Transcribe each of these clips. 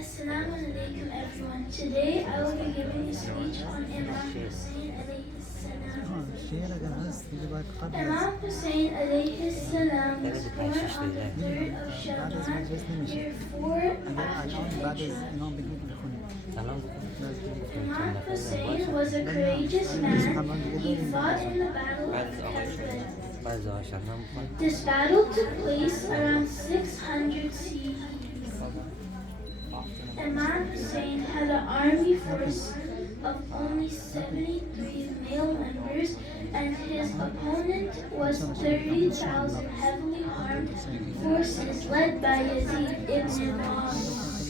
Assalamu alaikum everyone. Today I will be giving a speech on Imam Hussein alayhi salam. Imam Hussein alayhi salam was born on the 3rd of Shawwal, year 4 after Imam Hussein was a courageous man. He fought in the battle of Karbala. This battle took place around 600 CE. Imam Hussein had an army force of only 73 male members, and his opponent was 30,000 heavily armed forces led by Yazid ibn Muawiyah.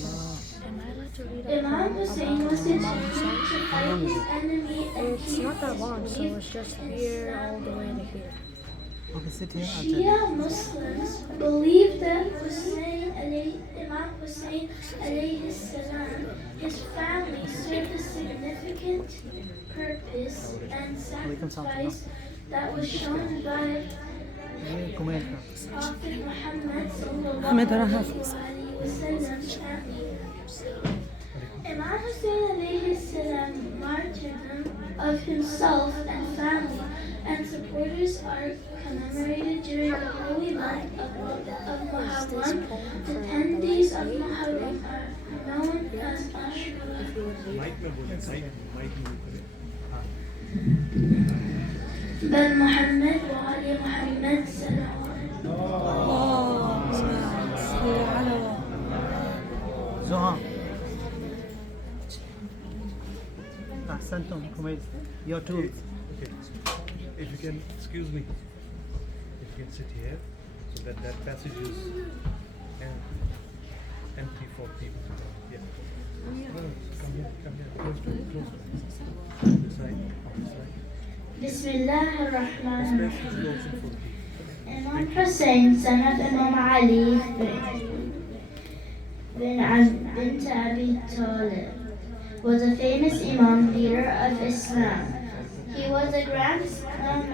Imam Hussein was determined to fight his enemy and It's not that long, so it's just here all the way to here. Shia Muslims believe that Imam Hussein alayhi salam, his family served a significant purpose and sacrifice that was shown by Prophet Muhammad sallallahu Imam Hussein alayhi salam martyrdom of himself and family and supporters are commemorated during the holy month of Muharram. The 10 days of Muharram are known as Ashura. Ben Muhammad wa Ali Muhammad Zohan. Ahsantum, Kumail. Your tool. Okay. If you can, excuse me, if you can sit here, so that passage is empty for people to go. Yeah. No, come here, close to it. On this side. Bismillah ar-Rahman ar-Rahim. Imam Hussein, son of Imam Ali bint Abi Talib, was a famous Imam, leader of Islam. He was a grandson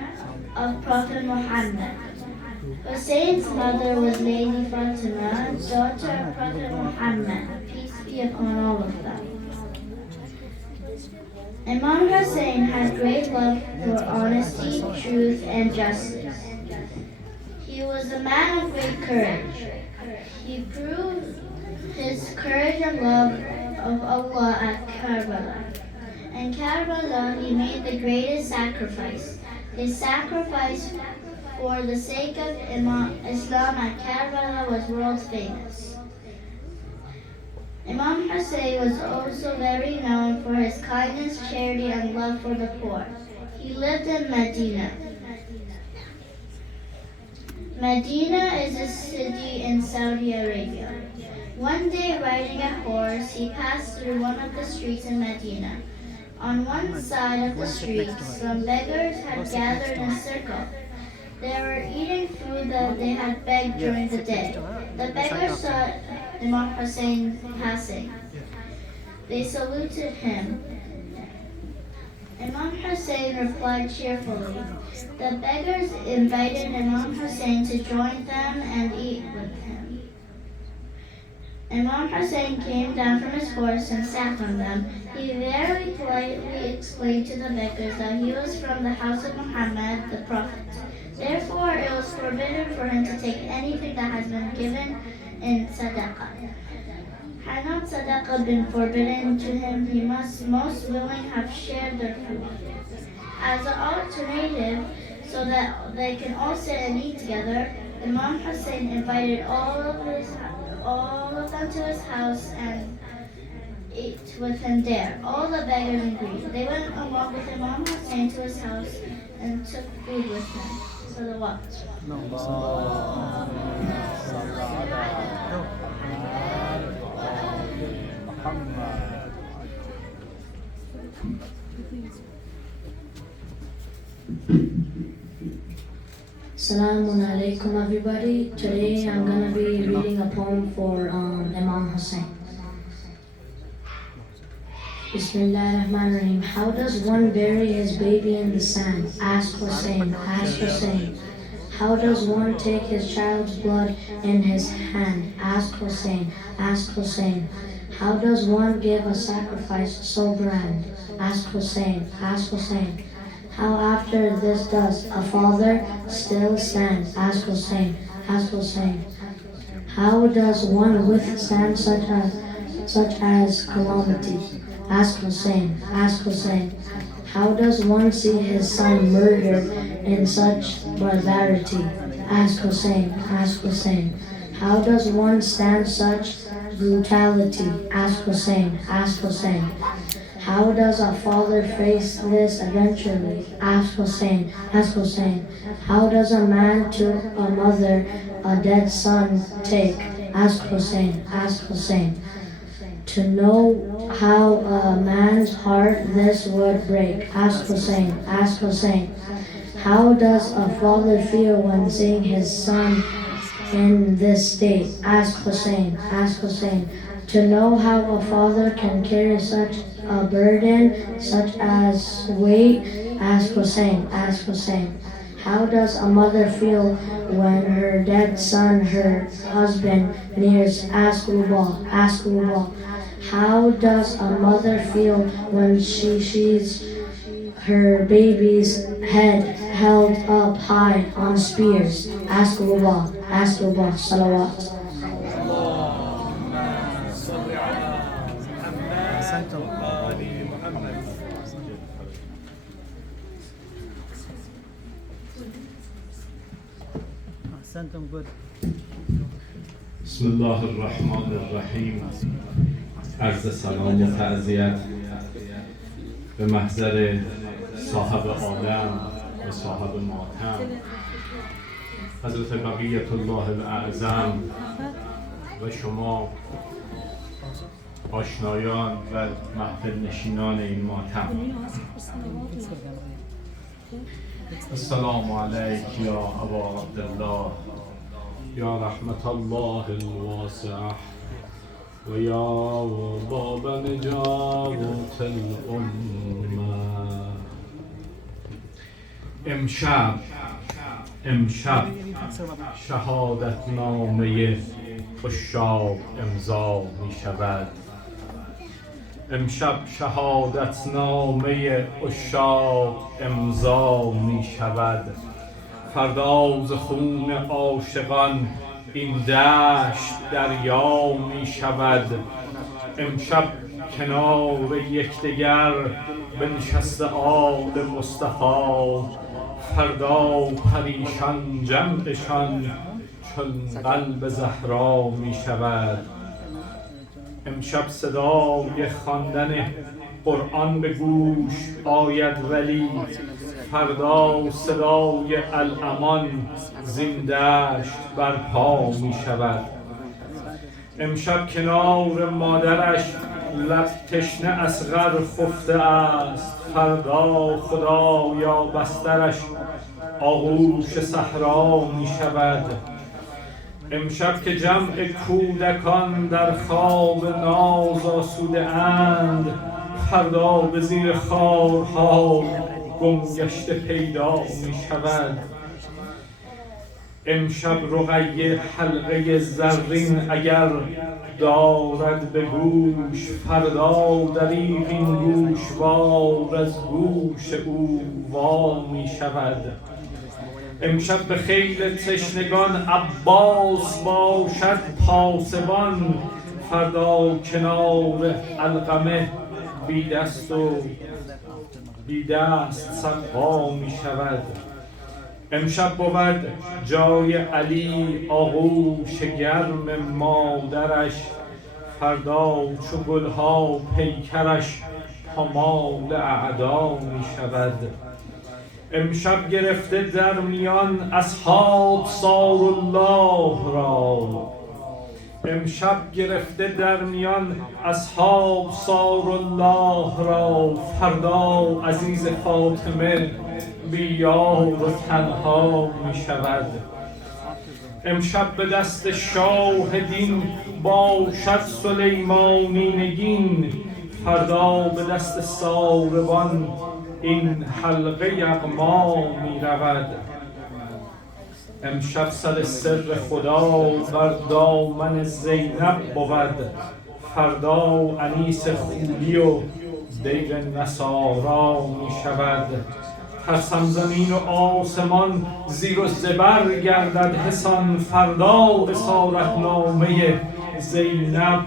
of Prophet Muhammad. Hussein's mother was Lady Fatima, daughter of Prophet Muhammad, peace be upon all of them. Imam Hussein had great love for honesty, truth, and justice. He was a man of great courage. He proved his courage and love of Allah at Karbala. In Karbala, he made the greatest sacrifice. His sacrifice for the sake of Islam at Karbala was world famous. Imam Hussein was also very known for his kindness, charity, and love for the poor. He lived in Medina. Medina is a city in Saudi Arabia. One day, riding a horse, he passed through one of the streets in Medina. On one side of the street, some beggars had gathered in a circle. They were eating food that they had begged during the day. The beggars saw Imam Hussein passing. They saluted him. Imam Hussein replied cheerfully. The beggars invited Imam Hussein to join them and eat with him. Imam Hussein came down from his horse and sat on them. He very politely explained to the beggars that he was from the house of Muhammad, the Prophet. Therefore, it was forbidden for him to take anything that has been given in sadaqah. Had not sadaqah been forbidden to him, he must most willing have shared their food. As an alternative, so that they can all sit and eat together, Imam Hussein invited all of them to his house and ate with him there. All the beggars agreed. They went along with Imam Hussein to his house and took food with him. So the what? Assalamu alaikum everybody. Today I'm gonna be reading a poem for Imam Hussein. Bismillahirrahmanirrahim. How does one bury his baby in the sand? Ask Hussein, ask Hussein. How does one take his child's blood in his hand? Ask Hussein, ask Hussein. How does one give a sacrifice so grand? Ask Hussein, ask Hussein. How after this does a father still stand? Ask Hussein, ask Hussein. How does one withstand such as calamity? Ask Hussein, ask Hussein. How does one see his son murdered in such barbarity? Ask Hussein, ask Hussein. How does one stand such brutality? Ask Hussein, ask Hussein. How does a father face this eventually? Ask Hussein, ask Hussein. How does a man to a mother a dead son take? Ask Hussein, ask Hussein. To know how a man's heart this would break? Ask Hussein, ask Hussein. How does a father feel when seeing his son in this state? Ask Hussein, ask Hussein. To know how a father can carry such a burden, such as weight? Ask Hussein, ask Hussein. How does a mother feel when her dead son, her husband, nears? Ask Uba, ask Uba. How does a mother feel when she sees her baby's head held up high on spears? Ask Uba, ask Uba. Salawat. أحسنتم. good. بسم الله الرحمن الرحیم. عرض سلام و تعزیت به محضر صاحب عالم و صاحب ماتم حضرت بقیت الله الاعظم و شما آشنایان و محفل نشینان این ماتم. السلام علیک یا ابا عبدالله یا رحمت الله الواسعه و یا باب نجات الامه. امشب شهادتنامه عشاق امضا می شود. امشب شهادتنامه عشاق امضا می شود. فردا ز خون عاشقان این دشت دریا می شود. امشب کنار یکدیگر بنشسته آل مصطفی، فردا پریشان جمعشان چون قلب زهرا می شود. امشب صدای خواندن قرآن به گوش آید ولی فردا صدای الامان زین دشت برپا می شود. امشب کنار مادرش لب تشنه اصغر خفته است، فردا خدایا بسترش آغوش صحرا می شود. امشب که جمع کودکان در خواب ناز آسوده اند، فردا به زیر خارها گم گشته پیدا می شود. امشب رقیه حلقه زرین اگر دارد به گوش، فردا دریغ این گوشوار از گوش او وا می شود. امشب به خیل تشنگان عباس باشد پاسبان، فردا کنار علقمه بی دست و بی دست سقا می شود. امشب بود جای علی آغوش گرم مادرش، فردا چو گلها پیکرش پامال اعدا می شود. امشب گرفته در میان اصحاب سار الله را، امشب گرفته در میان اصحاب سار الله را، فردا عزیز فاطمه بی یار و تنها می شود. امشب به دست شاه دین باشد سلیمانی نگین، فردا به دست ساربان این حلقه یغما می رود. امشب سر سر خدا بر دامن زینب بود، فردا انیس خولی و دیر نصارا می شود. ترسم زمین و آسمان زیر و زبر گردد حسان، فردا اسارت نامه زینب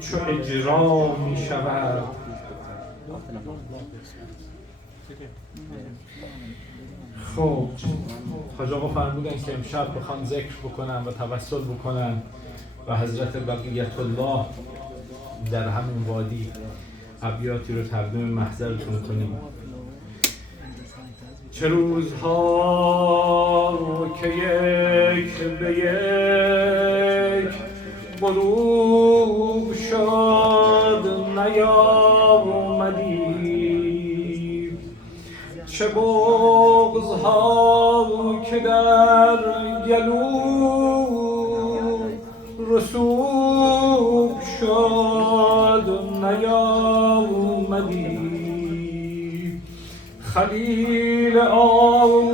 چو اجرا می شود. خب حاج آقا فرمودن که امشب بخوان ذکر بکنن و توسل بکنن و حضرت بقیت الله در همین وادی ابیاتی رو تقدیم محضرتون کنیم. چه روزها که یک به یک غروب شد نیامدی، چه بغضها که در گلو رسوب شد نیامدی، خلیل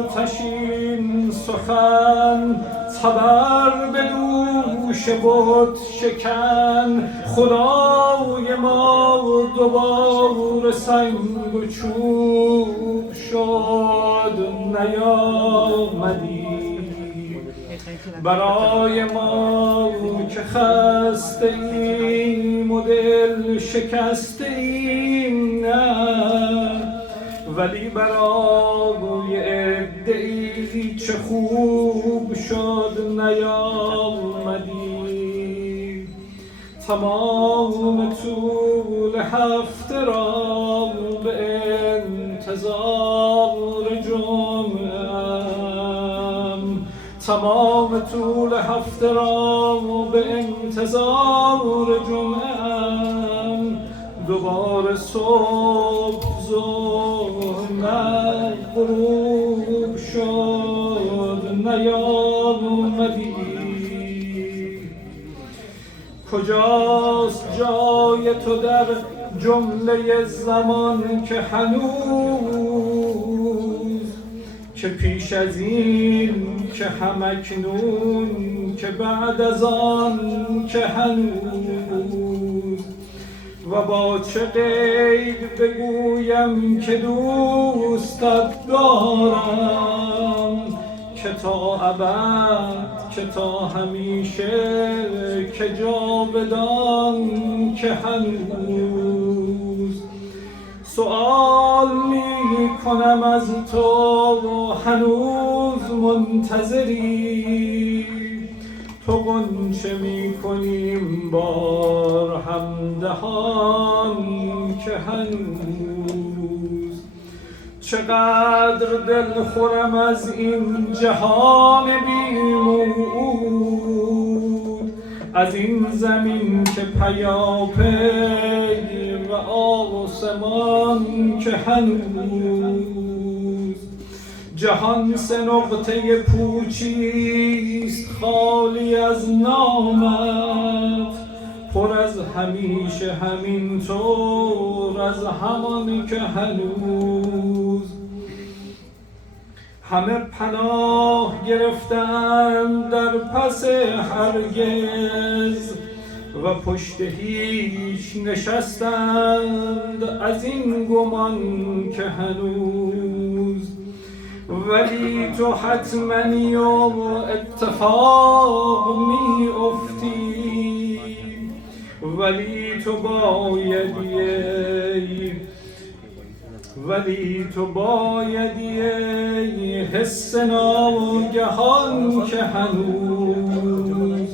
آتشین سخن تبر به دوش بت شکن، خدای ما دوباره سنگ و چوب شد نیامدی، برای ما که خسته ایم و دل شکسته ایم نه، ولی برای عده‌ای چه خوب شد نیامدی، تمام طول هفته را به انتظار جمعه‌ام، تمام طول هفته را به انتظار جمعه‌ام، دوباره صبح زونه غروب شد نیامدی، کجاست جای تو در جمله زمان که هنوز، که پیش از این که همکنون که بعد از آن که هنوز، و با چه غیب بگویم که دوستت دارم، که تا ابد که تا همیشه که جاودان که هنوز، سؤال می کنم از تو هنوز منتظری، تو غنچه می کنیم بار همدهان که هنوز، چقدر دل خورم از این جهان بیمود، از این زمین که پیاپی و آسمان که هنوز، جهان سه نقطه پوچیست خالی از نامت، پر از همیشه همینطور از همان که هنوز، همه پناه گرفتند در پس هرگز و پشت هیچ نشستند از این گمان که هنوز، ولی تو حتمنی و اتفاق می افتی، ولی تو بایدی ای حس ناگهان که هنوز،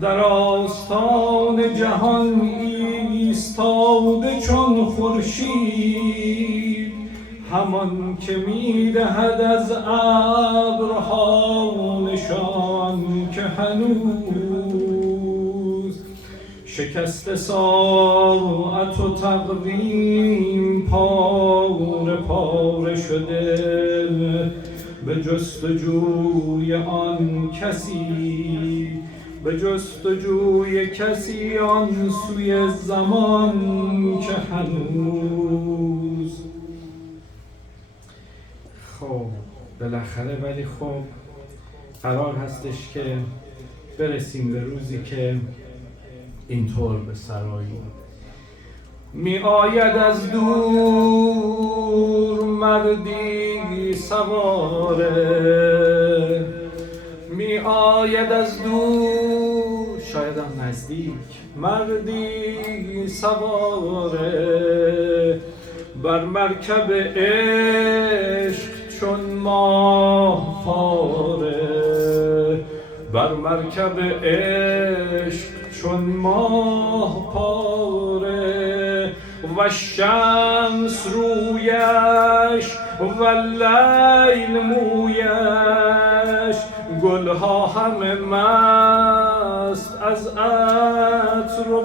در آستان جهان ایستاده چون خورشید، همان که می‌دهد از ابرها نشان که هنوز، شکست ساعت و تقویم پاره پاره شده به جستجوی آن کسی، به جستجوی کسی آن سوی زمان که هنوز خب بالاخره ولی خب قرار هستش که برسیم به روزی که اینطور به سراییم. می آید از دور مردی سواره، می آید از دور شاید هم نزدیک مردی سواره، بر مرکب عشق چون ماه پاره، بر مرکب عشق چون ماه پاره، و شمس رویش و لیل مویش، گلها همه مست از عطر و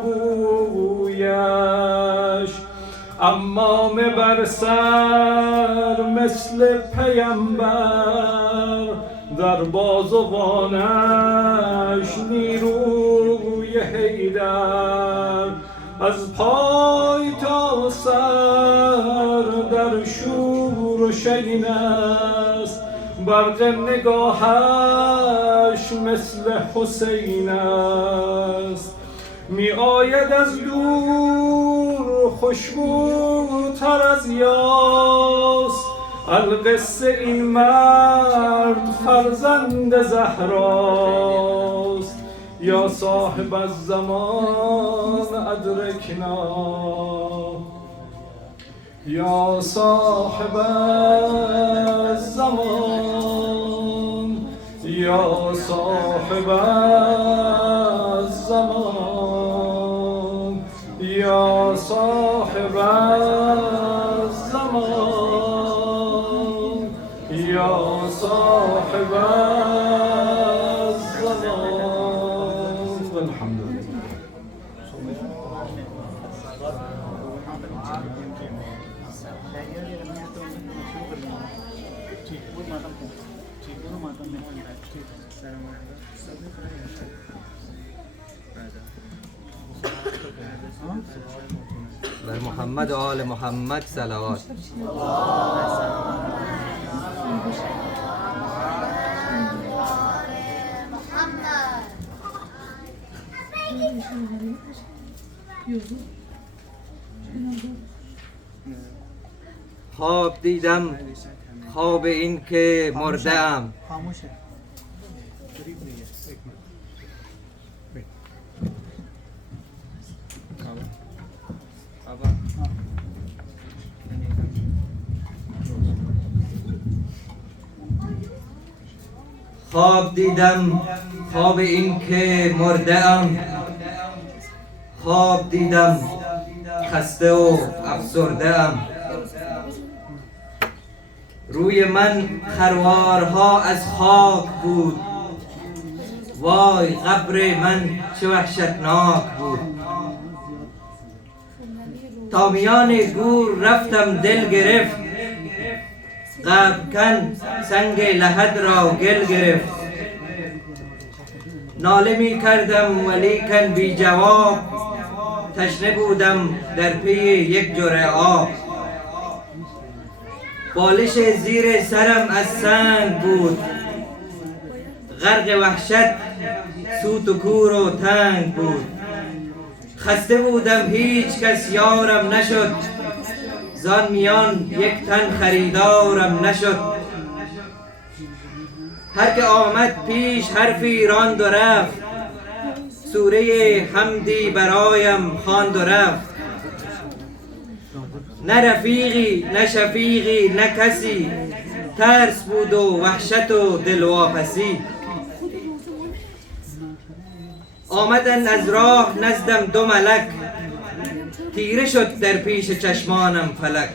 بویش، عمامه بر سر مثل پیمبر، در بازوانش نیروی حیدر، از پای تا سر در شور و شین است، برق نگاهش مثل حسین است، می آید از دور خوشبوتر از یاس، القصه این مرد فرزند زهراست، یا صاحب الزمان ادرکنا، یا صاحب الزمان، یا صاحب الزمان، یا صاحب الزمان، یا صاحب الزمان. والحمد لله. بر محمد و آل محمد صلوات. خواب دیدم خواب این که مرده‌ام، خاموشه. خواب دیدم خواب این که مرده‌ام، خواب دیدم خسته و افسرده‌ام، روی من خروارها از خاک بود، وای قبر من چه وحشتناک بود، تا میان گور رفتم دل گرفت، قبر کن سنگ لحد را گل گرفت، ناله می کردم ولیکن بی جواب، تشنه بودم در پی یک جرعه آب، بالش زیر سرم از سنگ بود، غرق وحشت سوت و کور و تنگ بود، خسته بودم هیچ کس یارم نشد، زان میان یک تن خریدارم نشد، هر که آمد پیش حرفی راند و رفت، سوره حمدی برایم خواند و رفت، نه رفیقی نه شفیقی نه کسی، ترس بود و وحشت و دلواپسی، آمدن از راه نزدم دو ملک، تیره شد در پیش چشمانم فلک،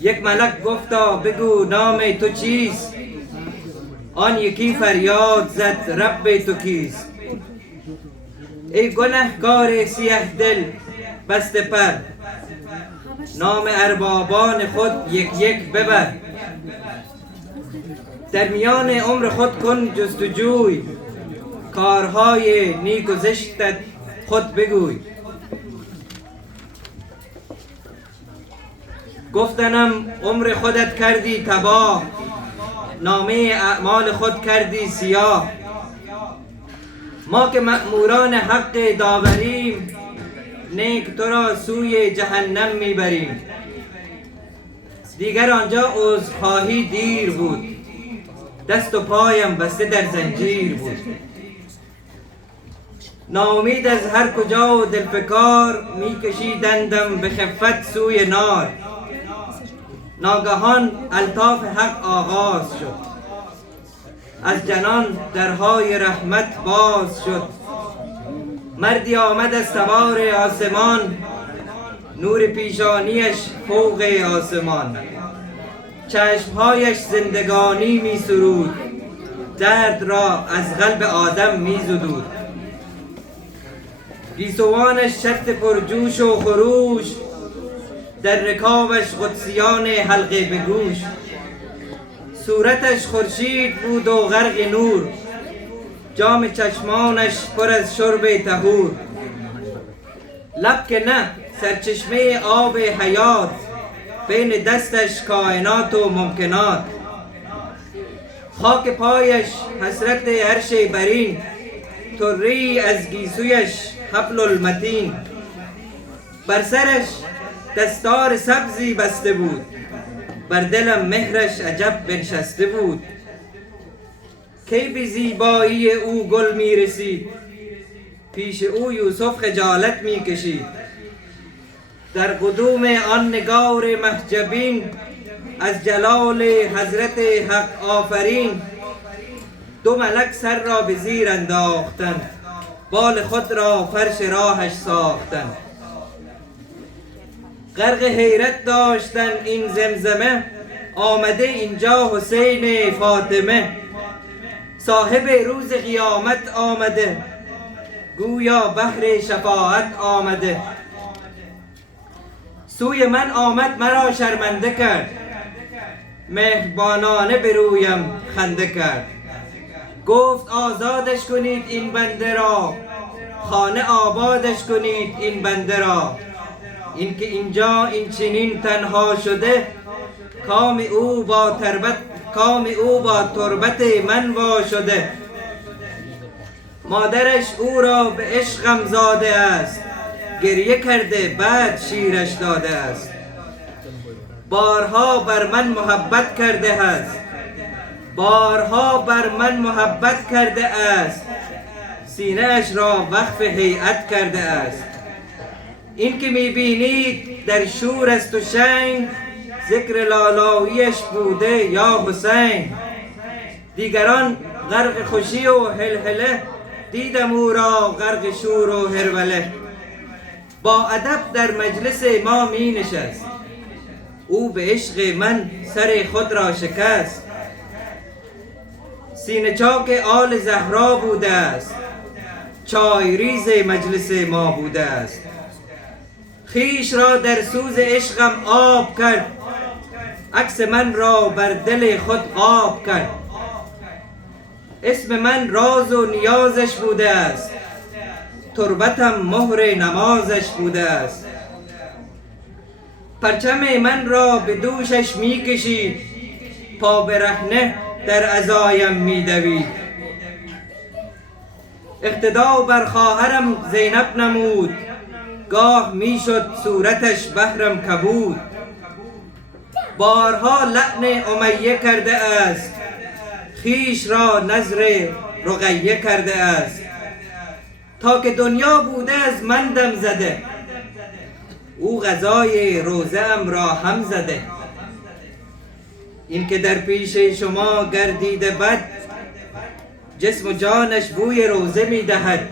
یک ملک گفتا بگو نام تو چیست، آن یکی فریاد زد رب تو کیست، ای گنهکار سیه دل بسته پر، نام اربابان خود یک یک ببر. در میان عمر خود کن جستجوی، کارهای نیک و زشتت خود بگوی. گفتنم عمر خودت کردی تباه، نامه اعمال خود کردی سیاه. ما که مأموران حق داوریم، نیک تو را سوی جهنم میبریم. دیگر آنجا عذرخواهی دیر بود، دست و پایم بسته در زنجیر بود. ناامید از هر کجا و دلفکار، میکشیدندم به خفت سوی نار. ناگهان الطاف حق آغاز شد، از جنان درهای رحمت باز شد. مردی آمد از سوار آسمان، نور پیشانیش فوق آسمان. چشمهایش زندگانی می سرود، درد را از قلب آدم می زدود. گیسوانش شرط پرجوش و خروش، در رکابش قدسیان حلقه به گوش. صورتش خورشید بود و غرق نور، جام چشمانش پر از شرب طهور. لب که نه سرچشمه آب حیات، بین دستش کائنات و ممکنات. خاک پایش حسرت عرش برین، طری از گیسویش حبل المتین. بر سرش دستار سبزی بسته بود، بر دلم مهرش عجب بنشسته بود. کی به زیبایی او گل می رسید، پیش او یوسف خجالت می کشید. در قدوم آن نگار محجبین، از جلال حضرت حق آفرین. دو ملک سر را به زیر انداختند، بال خود را فرش راهش ساختند. غرق حیرت داشتن این زمزمه، آمده اینجا حسین فاطمه. صاحب روز قیامت آمده، گویا بحر شفاعت آمده. سوی من آمد مرا شرمنده کرد، مهربانانه به رویم خنده کرد. گفت آزادش کنید این بنده را، خانه آبادش کنید این بنده را. این که اینجا این چنین تنها شده، کام او با تربت من وا شده. مادرش او را به عشقم زاده است، گریه کرده بعد شیرش داده است. بارها بر من محبت کرده است، بارها بر من محبت کرده است. سینه اش را وقف هیئت کرده است. این که میبینید در شور است و شنگ، ذکر لالاییش بوده یا حسین. دیگران غرق خوشی و هلهله، دیدم او را غرق شور و هروله. با ادب در مجلس ما می نشست، او به عشق من سر خود را شکست. سینه چاک آل زهرا بوده است، چای ریز مجلس ما بوده است. خیش را در سوز عشقم آب کرد، عکس من را بر دل خود قاب کرد. اسم من راز و نیازش بوده است، تربتم مهر نمازش بوده است. پرچم من را به دوشش می کشید، پا برهنه در عزایم می دوید. اقتدا بر خواهرم زینب نمود، گاه می شد صورتش بهرم کبود. بارها لعن امیه کرده است، خیش را نذر رقیه کرده است. تا که دنیا بوده از من دم زده، او غذای روزه ام را هم زده. این که در پیش شما گردیده بد، جسم و جانش بوی روزه می دهد.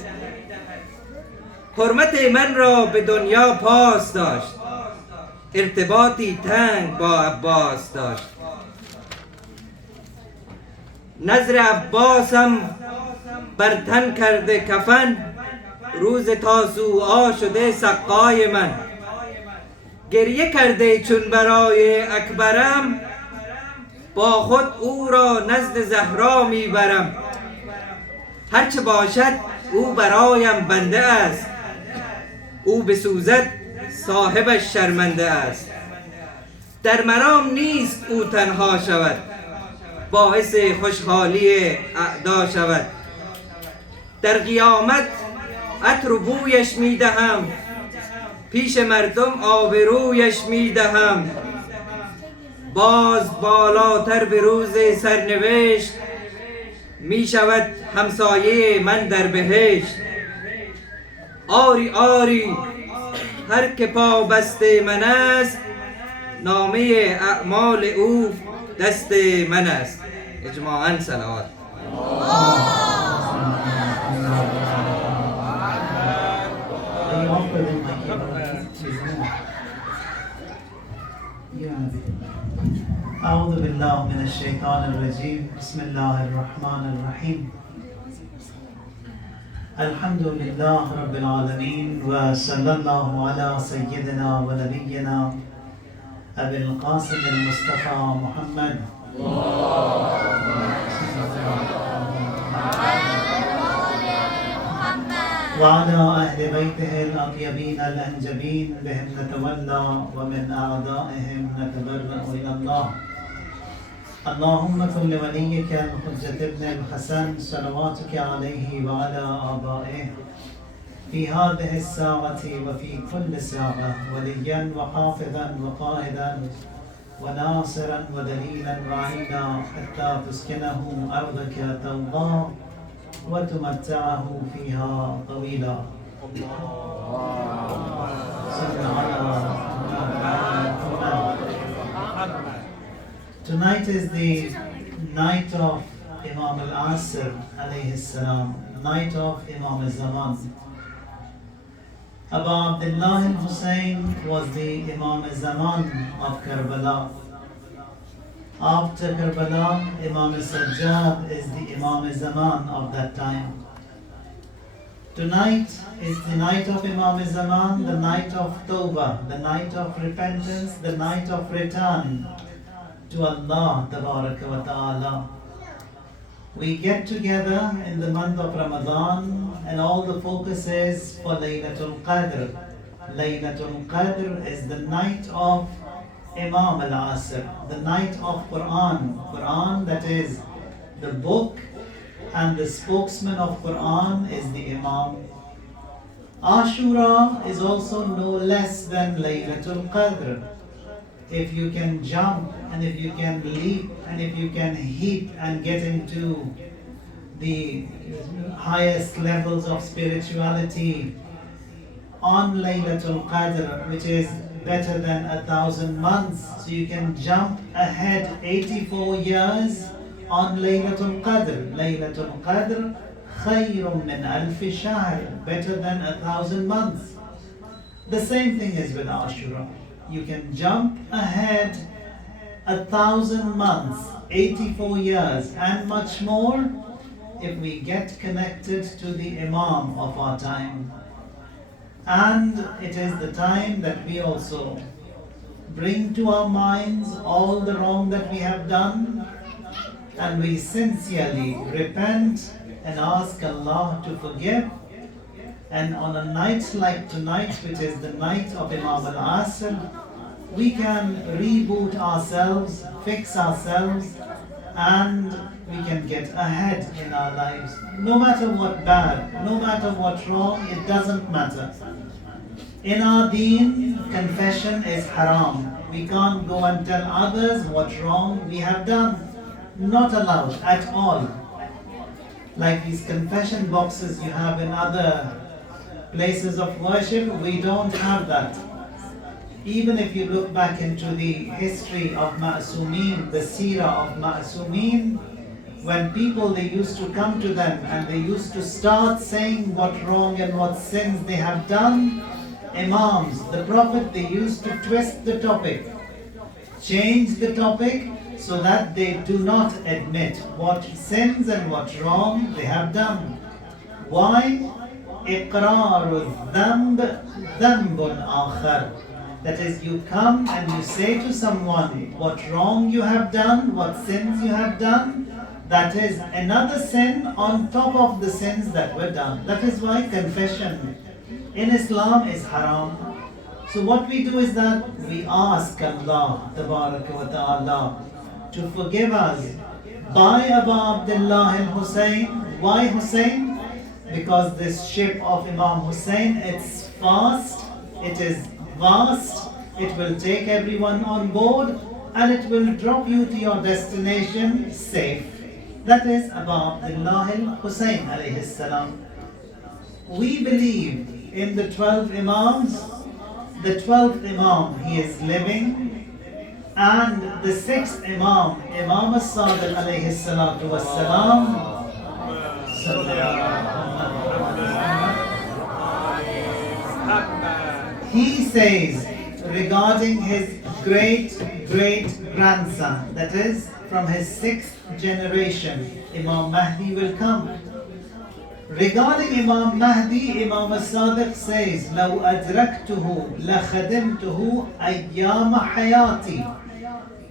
حرمت من را به دنیا پاس داشت، ارتباطی تنگ با عباس داشت. نذر عباسم بر تن کرده کفن، روز تاسوعا شده سقای من. گریه کرده چون برای اکبرم، با خود او را نزد زهرا میبرم. هرچه باشد او برایم بنده است، او بسوزد صاحبش شرمنده است. در مرام نیست او تنها شود، باعث خوشحالی اعدا شود. در قیامت عطر و بویش میدهم، پیش مردم آبرویش میدهم. باز بالاتر به روز سرنوشت، می شود همسایه من در بهشت. آری آری هر که پا بست من است، نامه اعمال او دست من است. اجماعاً صلوات. أعوذ بالله من الشيطان الرجيم بسم الله الرحمن الرحيم الحمد لله رب العالمين وصلى الله على سيدنا ونبينا أبي القاسم المصطفى محمد وعلى أهل بيته الأطيبين الأنجبين بهم نتولى ومن أعدائهم نتبرأ إلى الله. اللهم كن لوليك الحجة ابن الحسن صلواتك عليه وعلى آبائه في هذه الساعة وفي كل ساعة وليا وحافظا وقائدا وناصرا ودليلا وعينا حتى تسكنه أرضك توبا وتمتعه فيها طويلا. Tonight is the night of Imam al-Asr alayhi salam, the night of Imam al-Zaman. Abu Abdullah al-Hussein was the Imam al-Zaman of Karbala. After Karbala, Imam al-Sajjad is the Imam al-Zaman of that time. Tonight is the night of Imam al-Zaman, the night of Tawbah, the night of repentance, the night of return to Allah Tabaraka wa Ta'ala. We get together in the month of Ramadan and all the focus is for Laylatul Qadr. Laylatul Qadr is the night of Imam al-Asr, the night of Quran. Quran, that is the book, and the spokesman of Quran is the Imam. Ashura is also no less than Laylatul Qadr. If you can jump and if you can leap and if you can heap and get into the highest levels of spirituality on Laylatul Qadr, which is better than 1,000 months, so you can jump ahead 84 years on Laylatul Qadr. Laylatul Qadr khayrun min alfi shahr, better than 1,000 months. The same thing is with Ashura. You can jump ahead 1,000 months, 84 years and much more if we get connected to the Imam of our time. And it is the time that we also bring to our minds all the wrong that we have done, and we sincerely repent and ask Allah to forgive. And on a night like tonight, which is the night of Imam al-Asr, we can reboot ourselves, fix ourselves, and we can get ahead in our lives. No matter what bad, no matter what wrong, it doesn't matter. In our deen, confession is haram. We can't go and tell others what wrong we have done. Not allowed at all. Like these confession boxes you have in other places of worship, we don't have that. Even if you look back into the history of Ma'asumeen, the seerah of Ma'asumeen, when people, they used to come to them and they used to start saying what wrong and what sins they have done, Imams, the Prophet, they used to twist the topic, change the topic so that they do not admit what sins and what wrong they have done. Why? إقرار الذنب ذنب آخر. That is, you come and you say to someone what wrong you have done, what sins you have done. That is another sin on top of the sins that were done. That is why confession in Islam is haram. So what we do is that we ask Allah Tabaraka wa Ta'ala to forgive us by Abu Abdullah al-Hussein. Why Hussein? Because this ship of Imam Hussein, it's fast, it is vast, it will take everyone on board and it will drop you to your destination safe. That is Abu Abdullah al-Hussein alayhi salam. We believe in the 12 Imams. The 12th Imam, he is living, and the 6th Imam, Imam as-Sadiq alayhi salatu was-salam, he says regarding his great-great-grandson, that is from his 6th generation, Imam Mahdi will come. Regarding Imam Mahdi, Imam as-Sadiq says, لو أدركته لخدمته أيام حياتي.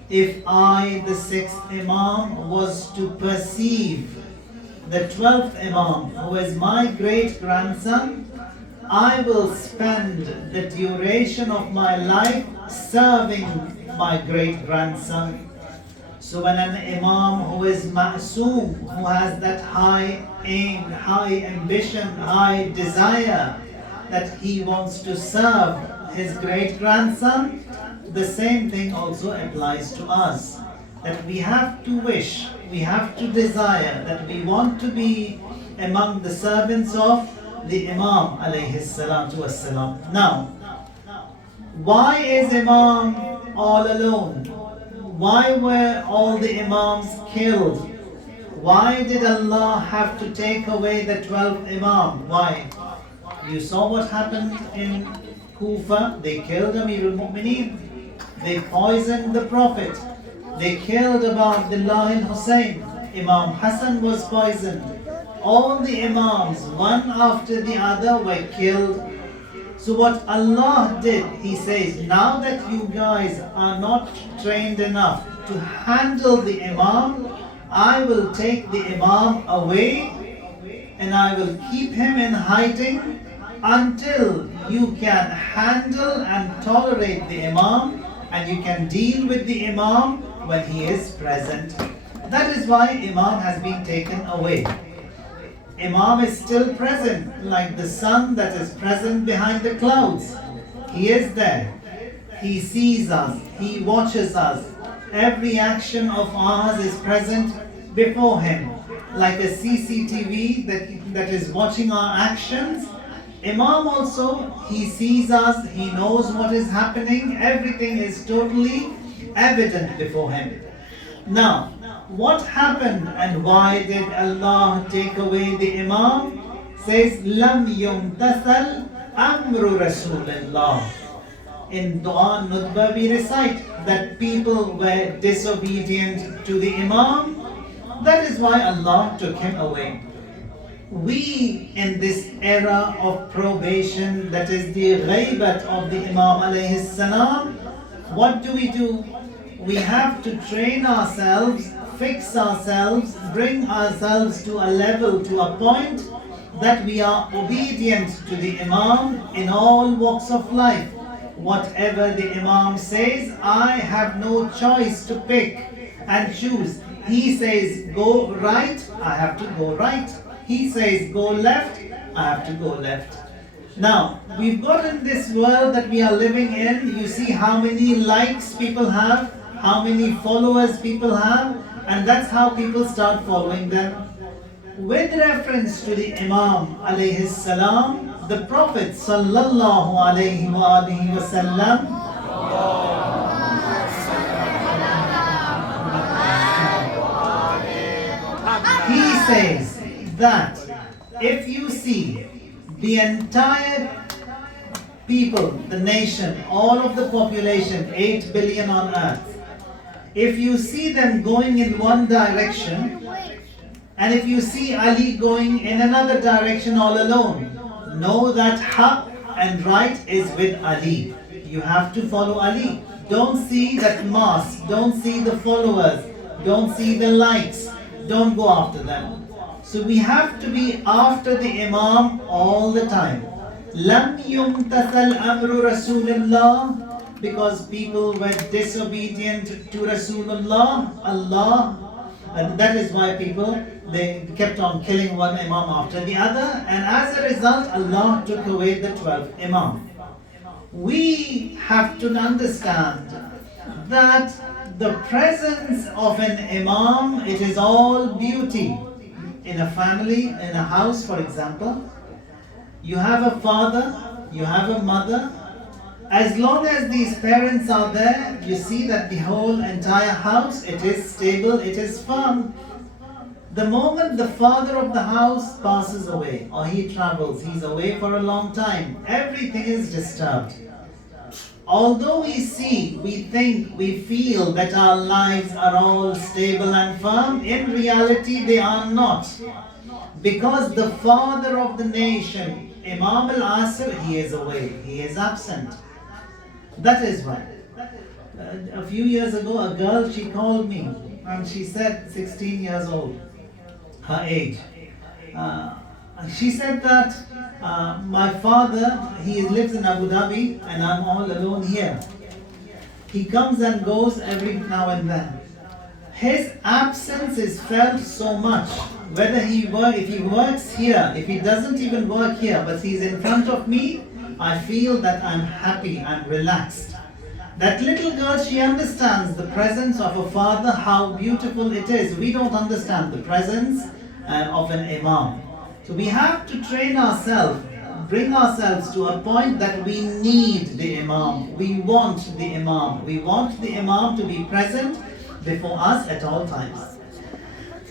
If I, the 6th Imam, was to perceive the 12th Imam, who is my great-grandson, I will spend the duration of my life serving my great-grandson. So when an Imam who is ma'soom, who has that high aim, high ambition, high desire, that he wants to serve his great-grandson, the same thing also applies to us. That we have to wish, we have to desire, that we want to be among the servants of the Imam alayhi salatu wassalam. Now, why is Imam all alone? Why were all the Imams killed? Why did Allah have to take away the 12th Imam? Why? You saw what happened in Kufa. They killed Amirul Mu'mineen. They poisoned the Prophet. They killed Abu Abdullah al-Hussein. Imam Hassan was poisoned. All the Imams, one after the other, were killed. So what Allah did, He says, now that you guys are not trained enough to handle the Imam, I will take the Imam away and I will keep him in hiding until you can handle and tolerate the Imam and you can deal with the Imam when he is present. That is why Imam has been taken away. Imam is still present, like the sun that is present behind the clouds. He is there. He sees us. He watches us. Every action of ours is present before him. Like a CCTV that is watching our actions. Imam also, he sees us. He knows what is happening. Everything is totally evident before him. Now, what happened and why did Allah take away the Imam? Says, Lam yumtasal amru Rasulullah. In Dua Nudba we recite that people were disobedient to the Imam. That is why Allah took him away. We in this era of probation, that is the ghaibat of the Imam alayhi salam, what do? We have to train ourselves, fix ourselves, bring ourselves to a level, to a point that we are obedient to the Imam in all walks of life. Whatever the Imam says, I have no choice to pick and choose. He says go right, I have to go right. He says go left, I have to go left. Now, we've got in this world that we are living in, you see how many likes people have, how many followers people have, and that's how people start following them. With reference to the Imam alayhi salam, the Prophet sallallahu alayhi wa alihi wa sallam, he says that if you see the entire people, the nation, all of the population, 8 billion on earth, if you see them going in one direction, and if you see Ali going in another direction all alone, know that haq and right is with Ali. You have to follow Ali. Don't see that mass, don't see the followers, don't see the likes, don't go after them. So we have to be after the Imam all the time. Lam yumtathal amru Rasulullah, because people were disobedient to Rasulullah, Allah, and that is why people, they kept on killing one Imam after the other, and as a result Allah took away the 12th Imam. We have to understand that the presence of an Imam, it is all beauty. In a family, in a house for example, you have a father, you have a mother. As long as these parents are there, you see that the whole entire house, it is stable, it is firm. The moment the father of the house passes away or he travels, he's away for a long time, everything is disturbed. Although we see, we think, we feel that our lives are all stable and firm, in reality they are not. Because the father of the nation, Imam al-Asr, he is away, he is absent. That is why. A few years ago, a girl, she called me and she said, 16 years old, her age. She said that my father, he lives in Abu Dhabi and I'm all alone here. He comes and goes every now and then. His absence is felt so much. Whether if he works here, if he doesn't even work here, but he's in front of me, I feel that I'm happy, I'm relaxed. That little girl, she understands the presence of a father, how beautiful it is. We don't understand the presence of an Imam. So we have to train ourselves, bring ourselves to a point that we need the Imam. We want the Imam. We want the Imam to be present before us at all times.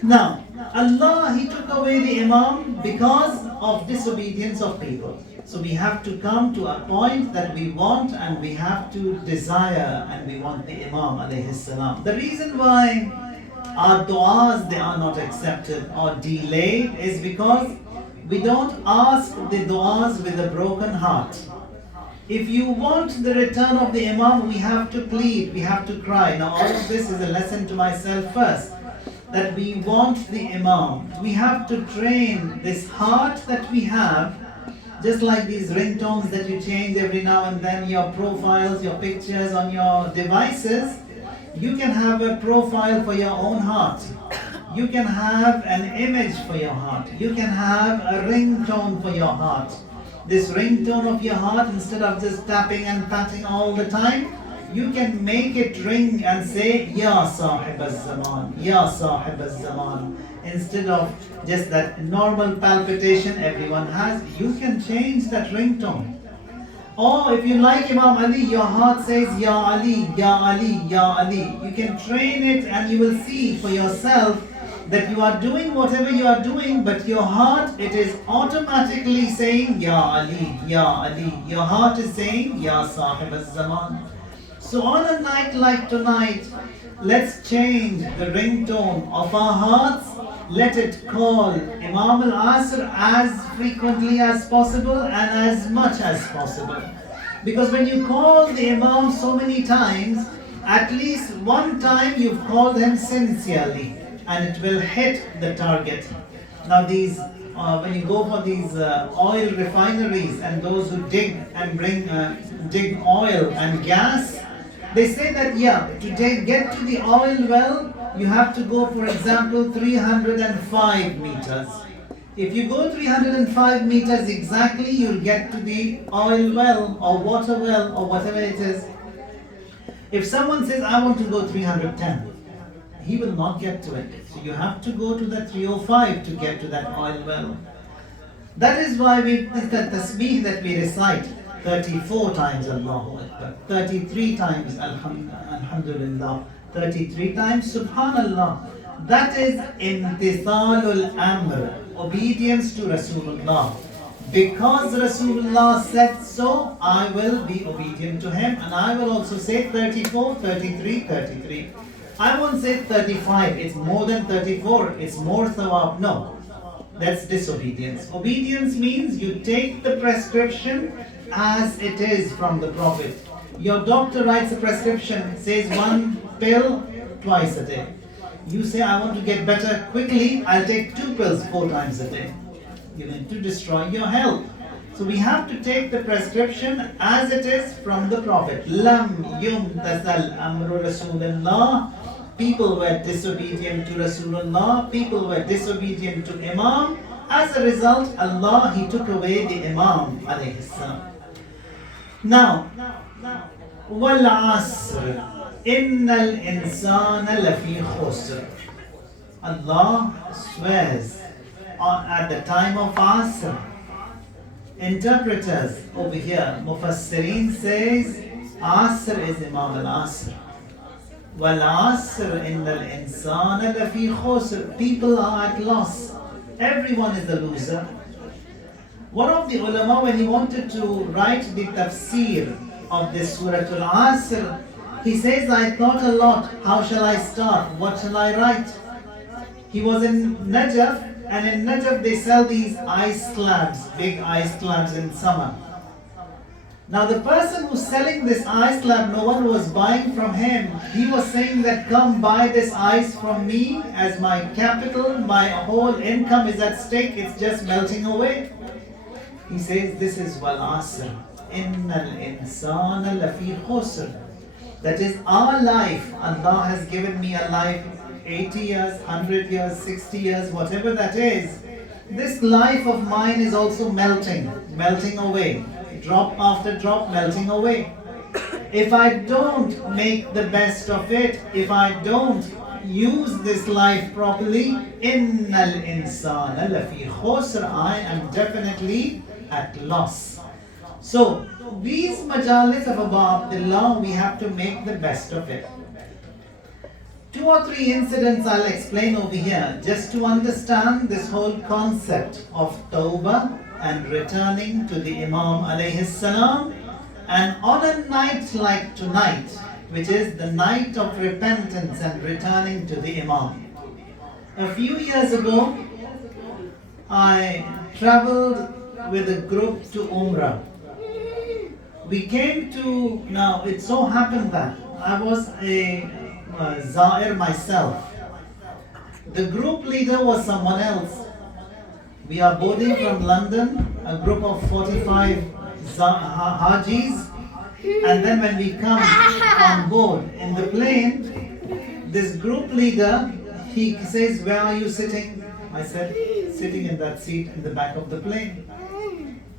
Now, Allah, He took away the Imam because of disobedience of people. So we have to come to a point that we want and we have to desire and we want the Imam alayhi salam. The reason why our du'as, they are not accepted or delayed is because we don't ask the du'as with a broken heart. If you want the return of the Imam, we have to plead, we have to cry. Now all of this is a lesson to myself first, that we want the Imam. We have to train this heart that we have, just like these ringtones that you change every now and then, your profiles, your pictures on your devices. You can have a profile for your own heart. You can have an image for your heart. You can have a ringtone for your heart. This ringtone of your heart, instead of just tapping and patting all the time, you can make it ring and say, Ya Sahib al-Zaman, Ya Sahib al-Zaman. Instead of just that normal palpitation everyone has, you can change that ringtone. Or if you like Imam Ali, your heart says, Ya Ali, Ya Ali, Ya Ali. You can train it and you will see for yourself that you are doing whatever you are doing, but your heart, it is automatically saying, Ya Ali, Ya Ali. Your heart is saying, Ya Sahib al-Zaman. So on a night like tonight, let's change the ringtone of our hearts. Let it call Imam al-Asr as frequently as possible and as much as possible. Because when you call the Imam so many times, at least one time you've called him sincerely and it will hit the target. Now these, when you go for these oil refineries and those who dig and dig oil and gas, they say that to get to the oil well, you have to go, for example, 305 meters. If you go 305 meters exactly, you'll get to the oil well or water well or whatever it is. If someone says, I want to go 310, he will not get to it. So you have to go to the 305 to get to that oil well. That is why the tasbih that we recite, 34 times Allahu Akbar, 33 times Alhamdulillah, 33 times Subhanallah. That is imtithalul amr, obedience to Rasulullah. Because Rasulullah said so, I will be obedient to him, and I will also say 34, 33, 33. I won't say 35, it's more than 34, it's more thawab. No. That's disobedience. Obedience means you take the prescription as it is from the Prophet. Your doctor writes a prescription, says one pill twice a day. You say, I want to get better quickly, I'll take 2 pills 4 times a day. You're going to destroy your health. So we have to take the prescription as it is from the Prophet. Lam yumtasal amru Rasulullah. People were disobedient to Rasulullah. People were disobedient to Imam. As a result, Allah, He took away the Imam alayhi salam. Now, wal asr innal insana lafi khusr. Allah swears at the time of Asr. Interpreters over here, Mufassirin says, Asr is Imam al-Asr. Wal asr innal insana lafi khusr. People are at loss. Everyone is a loser. One of the ulama, when he wanted to write the tafsir of this Surah Al-Asr, he says, I thought a lot. How shall I start? What shall I write? He was in Najaf, and in Najaf they sell these ice slabs, big ice slabs in summer. Now the person who's selling this ice slab, no one was buying from him. He was saying that, come buy this ice from me as my capital, my whole income is at stake, it's just melting away. He says, this is wal asr. Innal insana lafi khusr. That is our life. Allah has given me a life, 80 years, 100 years, 60 years, whatever that is. This life of mine is also melting away. Drop after drop, melting away. If I don't make the best of it, if I don't use this life properly, innal insana lafi khusr, I am definitely at loss. So, these majalis of Abu Abdullah, we have to make the best of it. 2 or 3 incidents I'll explain over here, just to understand this whole concept of Tawbah and returning to the Imam alayhi salam. And on a night like tonight, which is the night of repentance and returning to the Imam. A few years ago, I traveled with a group to Umrah. We came to, now it so happened that I was a Zair myself. The group leader was someone else. We are boarding from London, a group of 45 Hajis, and then when we come on board in the plane, this group leader, he says, where are you sitting? I said, sitting in that seat in the back of the plane.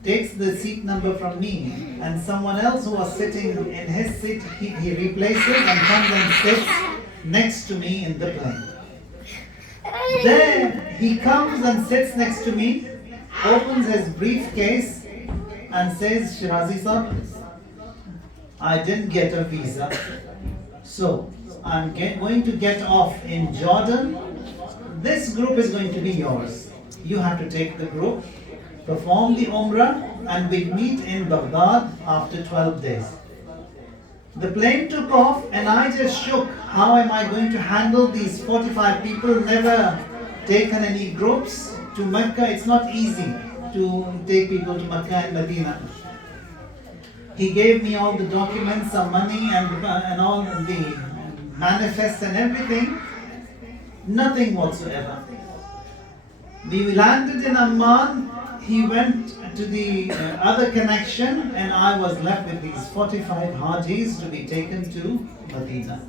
Takes the seat number from me, and someone else who was sitting in his seat, he replaces and comes and sits next to me in the plane. Then he comes and sits next to me, opens his briefcase and says, Shirazi Sahab, I didn't get a visa, so I'm going to get off in Jordan. This group is going to be yours. You have to take the group, perform the Umrah, and we meet in Baghdad after 12 days. The plane took off and I just shook. How am I going to handle these 45 people? Never taken any groups to Mecca. It's not easy to take people to Mecca and Medina. He gave me all the documents, some money and all the manifests and everything. Nothing whatsoever. We landed in Amman. He went to the other connection, and I was left with these 45 Hajis to be taken to Medina.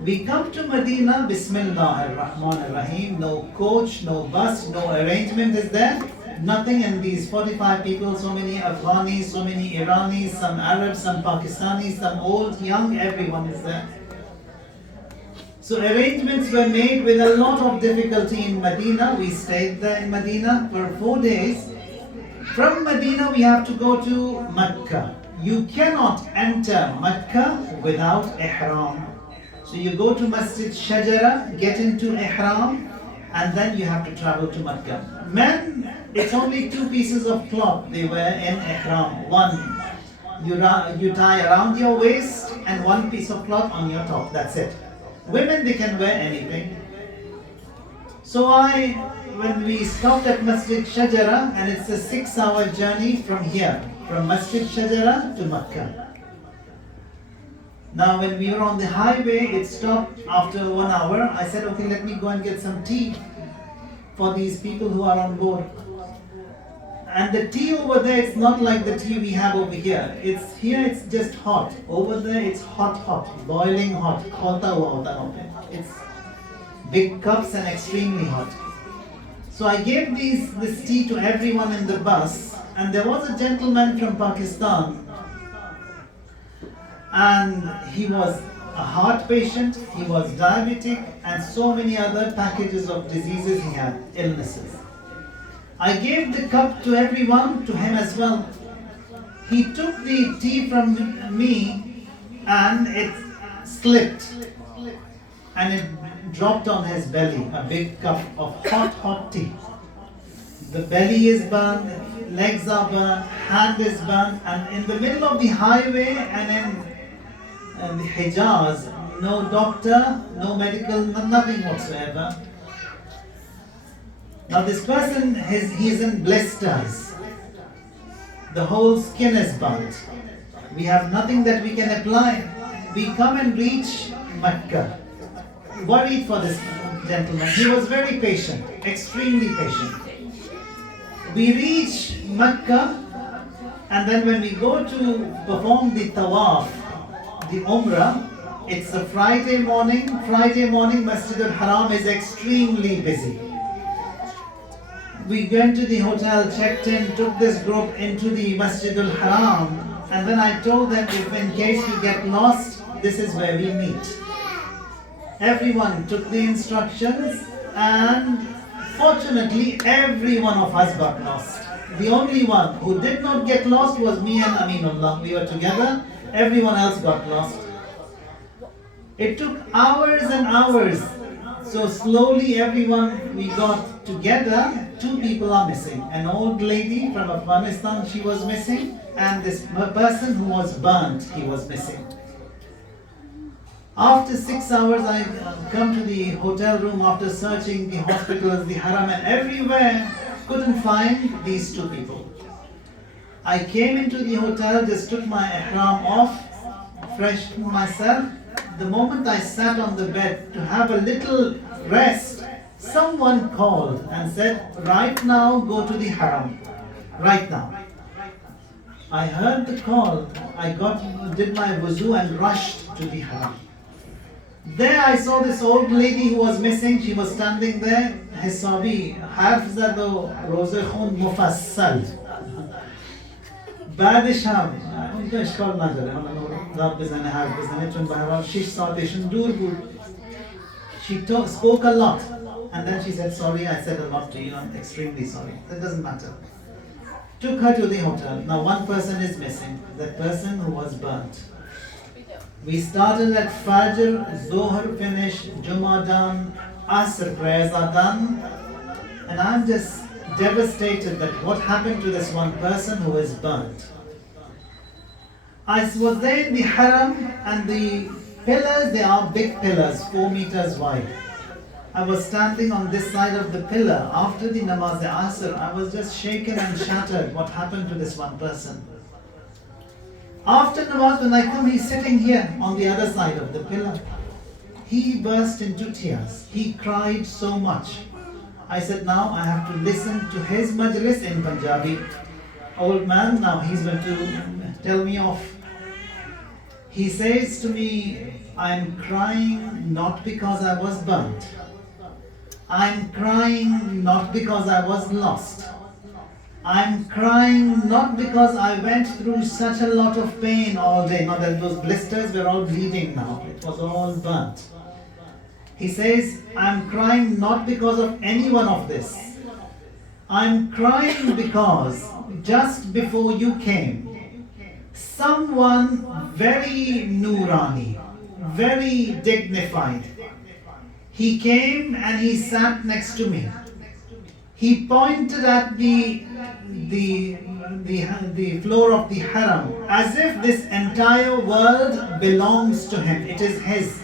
We come to Medina, Bismillah ar-Rahman ar-Rahim, no coach, no bus, no arrangement is there, nothing, and these 45 people, so many Afghanis, so many Iranis, some Arabs, some Pakistanis, some old, young, everyone is there. So arrangements were made with a lot of difficulty in Medina. We stayed there in Medina for 4 days. From Medina we have to go to Mecca. You cannot enter Mecca without ihram. So you go to Masjid Shajara, get into ihram, and then you have to travel to Mecca. Men, it's only 2 pieces of cloth they wear in ihram. One, you tie around your waist, and 1 piece of cloth on your top. That's it. Women, they can wear anything. So when we stopped at Masjid Shajara, and it's a 6-hour journey from here, from Masjid Shajara to Makkah. Now when we were on the highway, it stopped after 1 hour. I said, okay, let me go and get some tea for these people who are on board. And the tea over there, it's not like the tea we have over here. It's just hot. Over there, it's hot, boiling hot. It's big cups and extremely hot. So I gave this tea to everyone in the bus, and there was a gentleman from Pakistan, and he was a heart patient, he was diabetic, and so many other packages of diseases he had, illnesses. I gave the cup to everyone, to him as well. He took the tea from me and it slipped and it dropped on his belly, a big cup of hot tea. The belly is burned, legs are burned, hand is burned, and in the middle of the highway and in the Hijaz, no doctor, no medical, nothing whatsoever. Now this person, he's in blisters. The whole skin is burnt. We have nothing that we can apply. We come and reach Makkah. Worried for this gentleman. He was very patient, extremely patient. We reach Makkah, and then when we go to perform the tawaf, the umrah, it's a Friday morning. Friday morning, Masjid al-Haram is extremely busy. We went to the hotel, checked in, took this group into the Masjid al-Haram, and then I told them, if in case you get lost, this is where we meet. Everyone took the instructions, and fortunately every one of us got lost. The only one who did not get lost was me and Aminullah. We were together, everyone else got lost. It took hours and hours. So slowly everyone, we got together. 2 people are missing. An old lady from Afghanistan, she was missing, and this person who was burnt, he was missing. After 6 hours, I come to the hotel room after searching the hospitals, the haram, and everywhere, couldn't find these 2 people. I came into the hotel, just took my ihram off, freshened myself. The moment I sat on the bed to have a little rest, someone called and said, right now go to the haram, right now. I heard the call, did my wuzu and rushed to the haram. There I saw this old lady who was missing. She was standing there. Hisabi, harf zad o roze khun mufassal. بعدش هم اون که اشکال نداره حالا رب بزنه حرف بزنه چون به هر حال 6 ساعتشون دور بود. She spoke a lot and then she said, sorry, I said a lot to you, I'm extremely sorry. That doesn't matter. Took her to the hotel. Now one person is missing, that person who was burnt. We started at Fajr, Zohar finished, Jummah done, Asr prayers are done, and I'm just devastated that what happened to this one person who is burnt. I was there in the haram, and the pillars, they are big pillars, 4 meters wide. I was standing on this side of the pillar. After the namaz asr, I was just shaken and shattered what happened to this one person. After namaz, when I come, he's sitting here on the other side of the pillar. He burst into tears. He cried so much. I said, now I have to listen to his majlis in Punjabi. Old man, now he's going to tell me off. He says to me, I'm crying not because I was burnt. I'm crying not because I was lost. I'm crying not because I went through such a lot of pain all day. Now that those blisters were all bleeding now. It was all burnt. He says, I'm crying not because of any one of this. I'm crying because just before you came, someone very nurani, very dignified, he came and he sat next to me. He pointed at the floor of the haram as if this entire world belongs to him. It is his.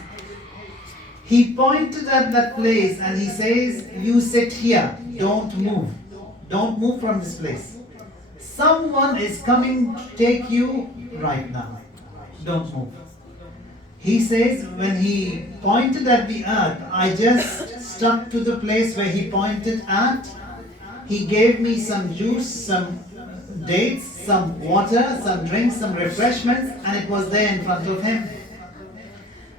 He pointed at that place and he says, you sit here, don't move. Don't move from this place. Someone is coming to take you right now. Don't move. He says, when he pointed at the earth, I just stuck to the place where he pointed at. He gave me some juice, some dates, some water, some drinks, some refreshments, and it was there in front of him.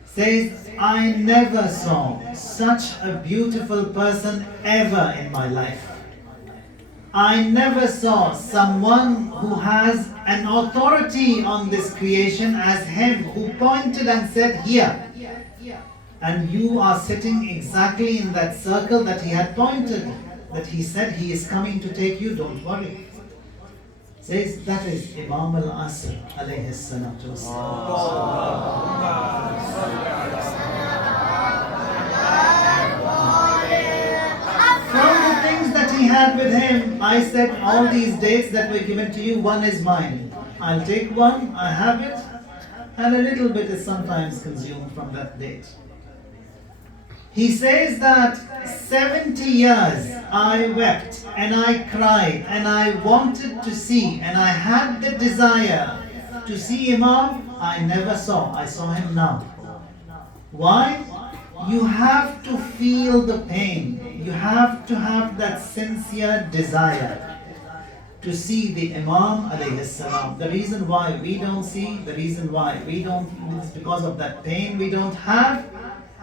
Says, I never saw such a beautiful person ever in my life. I never saw someone who has an authority on this creation as him, who pointed and said, here. And you are sitting exactly in that circle that he had pointed, that he said he is coming to take you, don't worry. Says that is Imam al-Asr alayhi salatu From the things that he had with him, I said all these dates that were given to you, one is mine. I'll take one, I have it, and a little bit is sometimes consumed from that date. He says that 70 years I wept and I cried and I wanted to see and I had the desire to see Imam. I never saw. I saw him now. Why? You have to feel the pain. You have to have that sincere desire to see the Imam alayhi salam. The reason why we don't see, the reason why we don't, is because of that pain we don't have.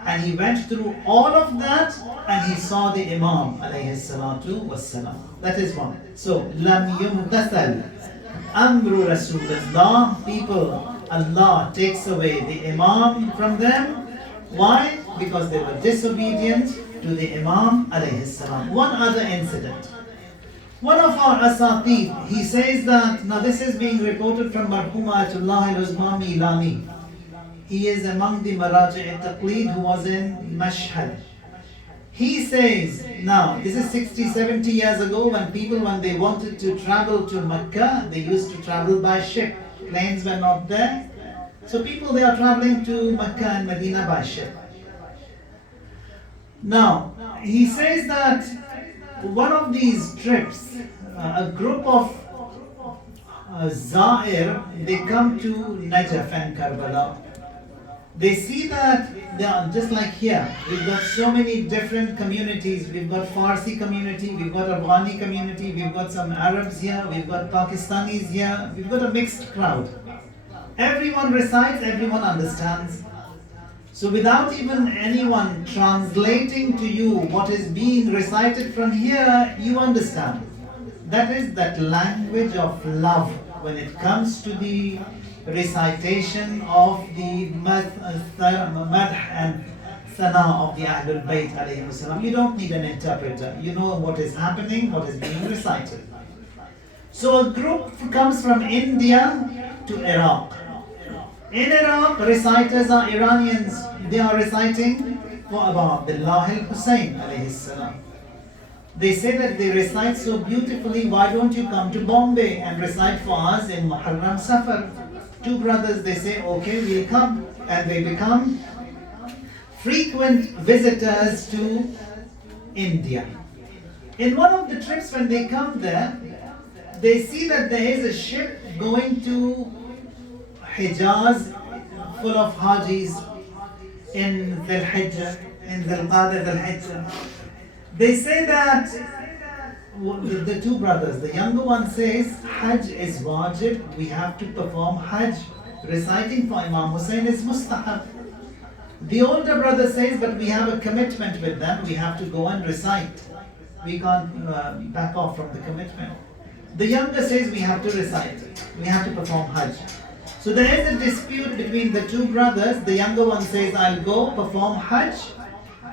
And he went through all of that and he saw the Imam alayhi salatu wassalam. That is one. So, lam yumtathal amru Rasulullah. People, Allah takes away the Imam from them. Why? Because they were disobedient to the Imam alayhi salam. One other incident. One of our asatid, he says that, now this is being reported from Marhuma Ayatullah al-Uzma Milani. He is among the Maraji' al-Taqleed who was in Mashhad. He says, now this is 60, 70 years ago when people, when they wanted to travel to Mecca, they used to travel by ship. Planes were not there. So people, they are traveling to Mecca and Medina by ship. Now, he says that one of these trips, a group of Za'ir, they come to Najaf and Karbala. They see that they are just like here. We've got so many different communities. We've got Farsi community, we've got Afghani community, we've got some Arabs here, we've got Pakistanis here, we've got a mixed crowd. Everyone recites, everyone understands. So without even anyone translating to you what is being recited from here, you understand. That is that language of love when it comes to the recitation of the madh and sana of the Ahlul Bayt alayhi salam. You don't need an interpreter. You know what is happening, what is being recited. So a group comes from India to Iraq. In Iraq, reciters are Iranians. They are reciting for Abu Abdullah al-Hussein alayhi salam. They say that they recite so beautifully, why don't you come to Bombay and recite for us in Muharram Safar? Two brothers, they say, okay, we'll come. And they become frequent visitors to India. In one of the trips when they come there, they see that there is a ship going to Hijaz full of Hajis in Dhul Hijjah, in Dhul Qadr Dhul Hijjah. They say that the two brothers, the younger one says, Hajj is wajib, we have to perform Hajj. Reciting for Imam Hussein is mustahab. The older brother says, but we have a commitment with them, we have to go and recite. We can't back off from the commitment. The younger says, we have to recite, we have to perform Hajj. So there is a dispute between the two brothers. The younger one says, I'll go perform Hajj,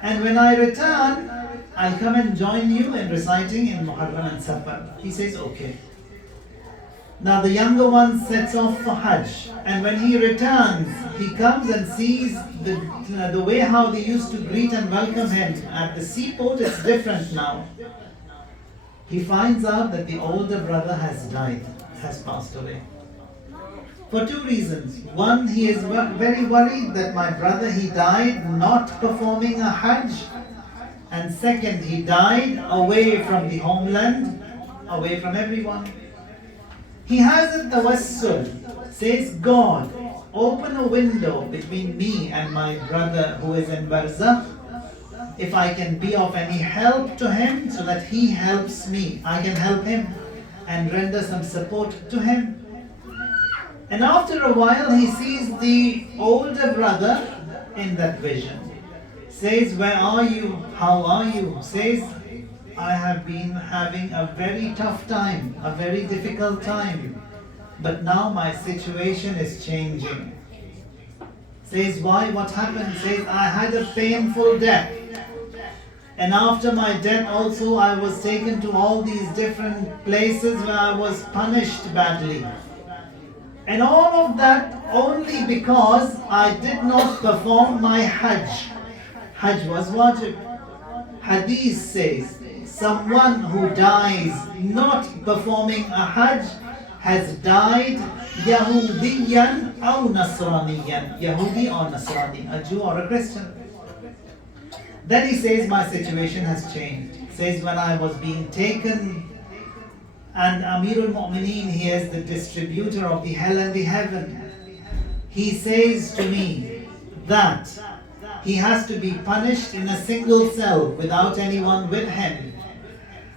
and when I return, I'll come and join you in reciting in Muharram and Safar. He says, okay. Now the younger one sets off for Hajj, and when he returns, he comes and sees the way how they used to greet and welcome him at the seaport. It's different now. He finds out that the older brother has died, has passed away. For two reasons. One, he is very worried that my brother, he died not performing a Hajj. And second, he died away from the homeland, away from everyone. He has a tawassul, says, God, open a window between me and my brother who is in Barzakh. If I can be of any help to him so that he helps me, I can help him and render some support to him. And after a while, he sees the older brother in that vision. Says, where are you? How are you? Says, I have been having a very tough time, a very difficult time. But now my situation is changing. Says, why? What happened? Says, I had a painful death. And after my death also, I was taken to all these different places where I was punished badly. And all of that only because I did not perform my Hajj. Hajj was wajib. Hadith says, someone who dies not performing a Hajj has died Yahudiyan or Nasraniyan. Yahudi or Nasrani, a Jew or a Christian. Then he says, my situation has changed. Says, when I was being taken, and Amirul Mu'mineen, he is the distributor of the hell and the heaven. He says to me that he has to be punished in a single cell without anyone with him.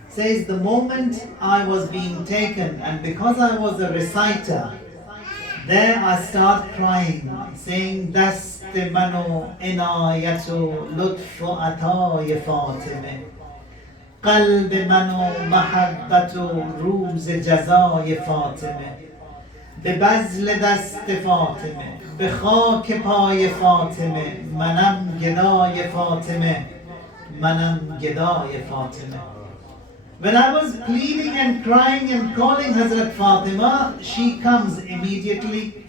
Says, the moment I was being taken, and because I was a reciter, there I start crying, saying, Dast mano inayatu lutfu atay Fatime. قلب منو محبت و روز جزای فاطمه به بذل دست فاطمه به خاک پای فاطمه منم گدای فاطمه منم گدای فاطمه. When I was pleading and crying and calling Hazrat Fatima, she comes immediately.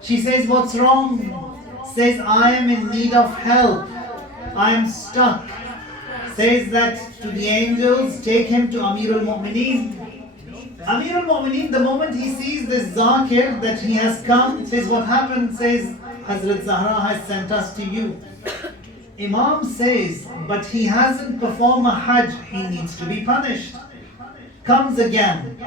She says, what's wrong? Says, I am in need of help. I am stuck. Says that to the angels, take him to Amirul Mu'mineen. Amirul Mu'mineen, the moment he sees this Zakir that he has come, says, what happened? Says, Hazrat Zahra has sent us to you. Imam says, but he hasn't performed a Hajj, he needs to be punished. Comes again.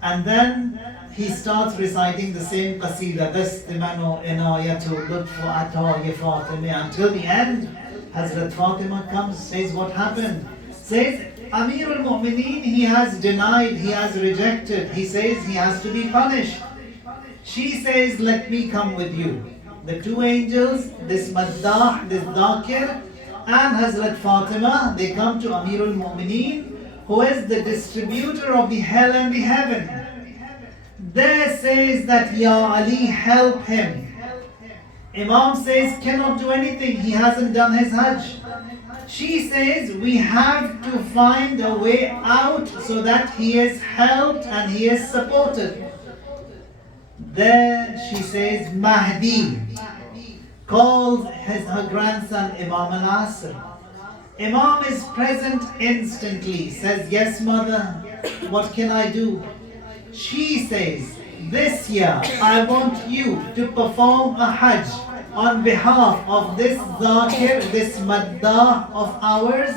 And then he starts reciting the same qasida, Dastimano inayatu lutfu atay Fatime, until the end. Hazrat Fatima comes, says, what happened? Says, Amirul Mu'mineen, he has denied, he has rejected. He says he has to be punished. She says, let me come with you. The two angels, this Maddah, this Dhakir, and Hazrat Fatima, they come to Amirul Mu'mineen, who is the distributor of the hell and the heaven. There says that, Ya Ali, help him. Imam says, cannot do anything, he hasn't done his Hajj. She says, we have to find a way out so that he is helped and he is supported. There she says, Mahdi calls her grandson Imam al-Asr. Imam is present instantly, says, yes mother, what can I do? She says, this year I want you to perform a Hajj on behalf of this Zakir, this Maddah of ours,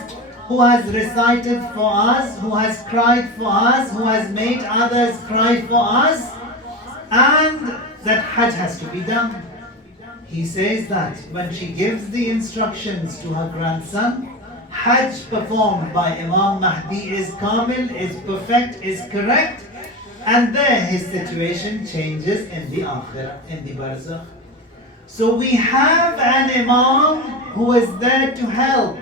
who has recited for us, who has cried for us, who has made others cry for us, and that Hajj has to be done. He says that when she gives the instructions to her grandson, Hajj performed by Imam Mahdi is kamil, is perfect, is correct, and there his situation changes in the Akhirah, in the Barzakh. So we have an Imam who is there to help.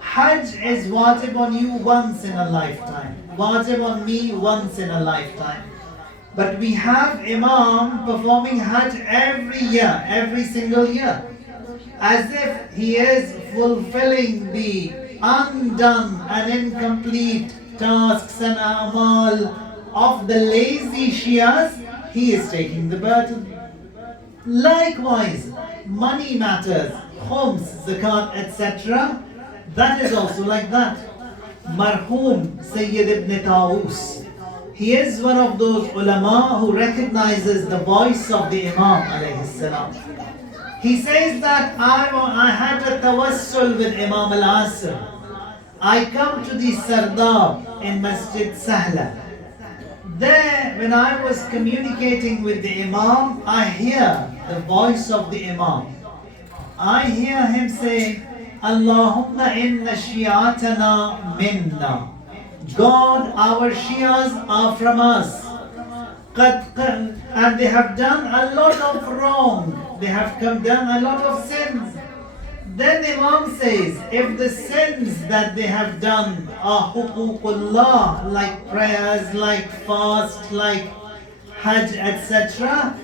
Hajj is wajib on you once in a lifetime. Wajib on me once in a lifetime. But we have Imam performing Hajj every year, every single year. As if he is fulfilling the undone and incomplete tasks and amal of the lazy Shias, he is taking the burden. Likewise, money matters, khums, zakat, etc. That is also like that. Marhum Sayyid ibn Taus, He is one of those ulama who recognizes the voice of the Imam alayhi salam. He says that I had a tawassul with Imam al-Asr. I come to the Sardab in Masjid Sahla. There, when I was communicating with the Imam, I hear the voice of the Imam. I hear him say, Allahumma inna shi'atana minna. God, our Shias are from us. And they have done a lot of wrong. They have done a lot of sins. Then Imam says, if the sins that they have done are huququllah, like prayers, like fast, like hajj, etc.,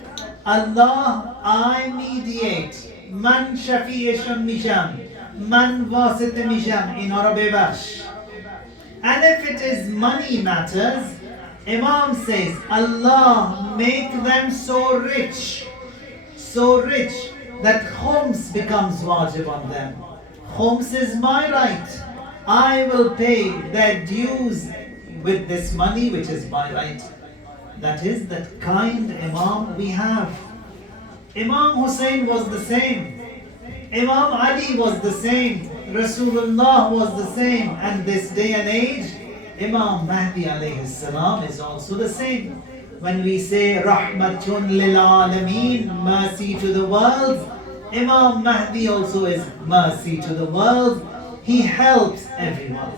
Allah, I mediate. Man shafi'eshun misham, man wasit misham, in Arabic. And if it is money matters, Imam says, Allah, make them so rich that khums becomes wajib on them. Khums is my right. I will pay their dues with this money which is my right. That is that kind Imam we have. Imam Hussein was the same. Imam Ali was the same. Rasulullah was the same. And this day and age, Imam Mahdi alayhi salam is also the same. When we say Rahmatun lil Alameen, mercy to the world, Imam Mahdi also is mercy to the world. He helps everyone.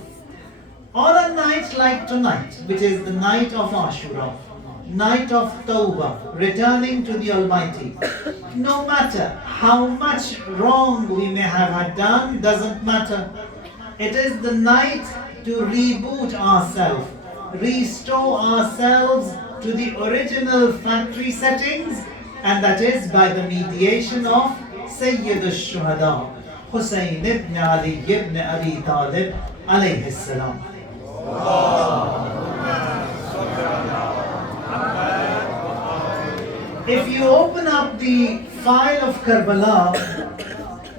On a night like tonight, which is the night of Ashura, night of Tawbah, returning to the Almighty, no matter how much wrong we may have had done, doesn't matter. It is the night to reboot ourselves, restore ourselves to the original factory settings, and that is by the mediation of Sayyid al-Shuhada, Hussein ibn Ali ibn Abi Talib alayhi salam. If you open up the file of Karbala,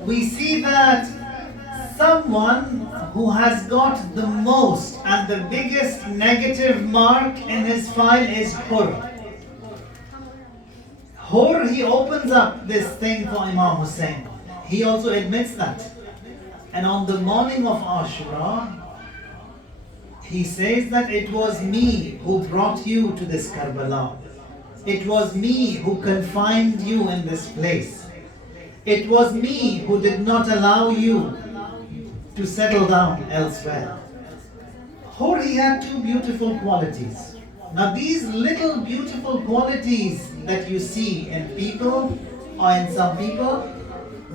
we see that someone who has got the most and the biggest negative mark in his file is Hur. Hur, he opens up this thing for Imam Hussein. He also admits that. And on the morning of Ashura, he says that it was me who brought you to this Karbala. It was me who confined you in this place. It was me who did not allow you to settle down elsewhere. Hur, he had two beautiful qualities. Now these little beautiful qualities that you see in people or in some people,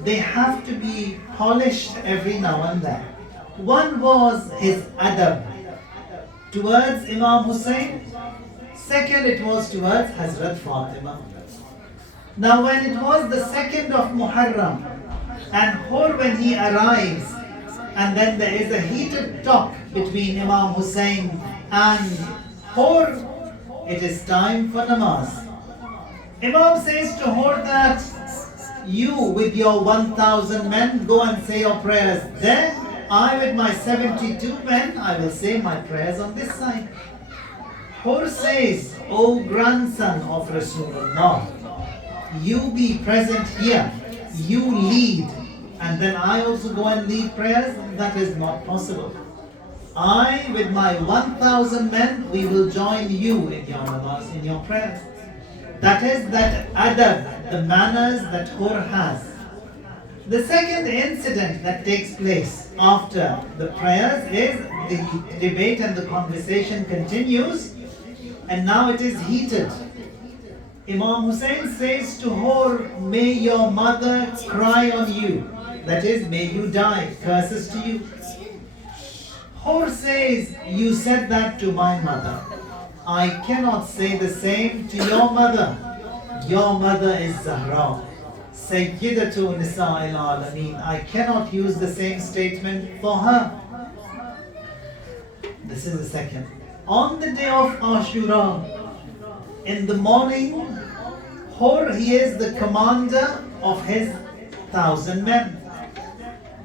they have to be polished every now and then. One was his adab towards Imam Hussein. Second, it was towards Hazrat Fatima. Now when it was the 2nd of Muharram, and Hur, when he arrives, and then there is a heated talk between Imam Hussein and Hur, it is time for namaz. Imam says to Hur that you with your 1,000 men go and say your prayers there. I with my 72 men, I will say my prayers on this side. Hur says, O grandson of Rasulullah, you be present here, you lead, and then I also go and lead prayers. That is not possible. I with my 1,000 men, we will join you in your namaz, in your prayers. That is that adab, the manners that Hur has. The second incident that takes place after the prayers is the debate and the conversation continues, and now it is heated. Imam Hussein says to Hur, may your mother cry on you. That is, may you die, curses to you. Hur says, you said that to my mother. I cannot say the same to your mother. Your mother is Zahra, Sayyidatu Nisa'il Alameen. I cannot use the same statement for her. This is the second. On the day of Ashura, in the morning, Hur, he is the commander of his 1,000 men.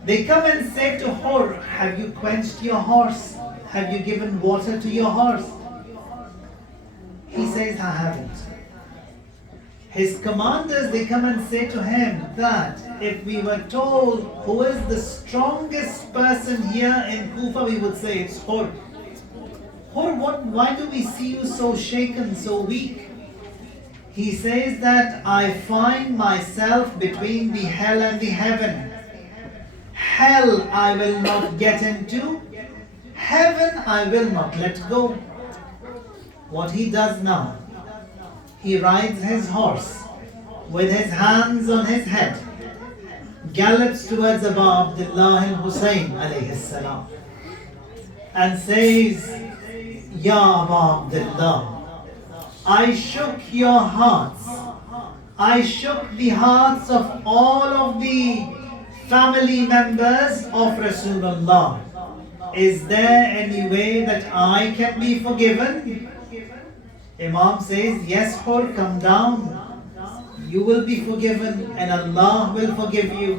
They come and say to Hur, have you quenched your horse? Have you given water to your horse? He says, I haven't. His commanders, they come and say to him that if we were told who is the strongest person here in Kufa, we would say it's Hur. Hur, why do we see you so shaken, so weak? He says that I find myself between the hell and the heaven. Hell I will not get into. Heaven I will not let go. What he does now, he rides his horse with his hands on his head, gallops towards Abu Abdullah al-Hussein alayhi salam, and says, Ya Abu Abdullah, I shook your hearts. I shook the hearts of all of the family members of Rasulullah. Is there any way that I can be forgiven? Imam says, yes, Hur, come down. You will be forgiven and Allah will forgive you.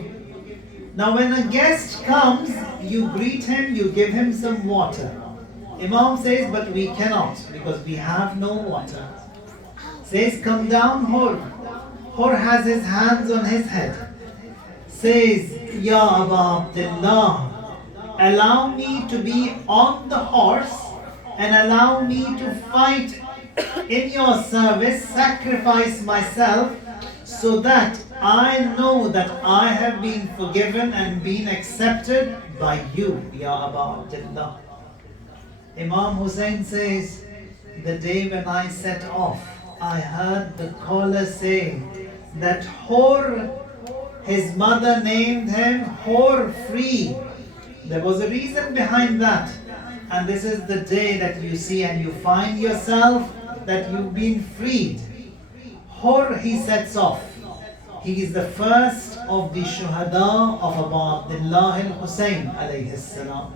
Now when a guest comes, you greet him, you give him some water. Imam says, but we cannot because we have no water. Says, come down, Hur. Hur has his hands on his head. Says, Ya Abu Abdullah, allow me to be on the horse and allow me to fight in your service, sacrifice myself so that I know that I have been forgiven and been accepted by you, Ya Abu Abdullah. Imam Hussein says, the day when I set off, I heard the caller say that Hur, his mother named him Hur free. There was a reason behind that. And this is the day that you see and you find yourself that you've been freed. Hur, he sets off. He is the first of the shuhada of Abu Abdullah al-Hussein alayhi salam.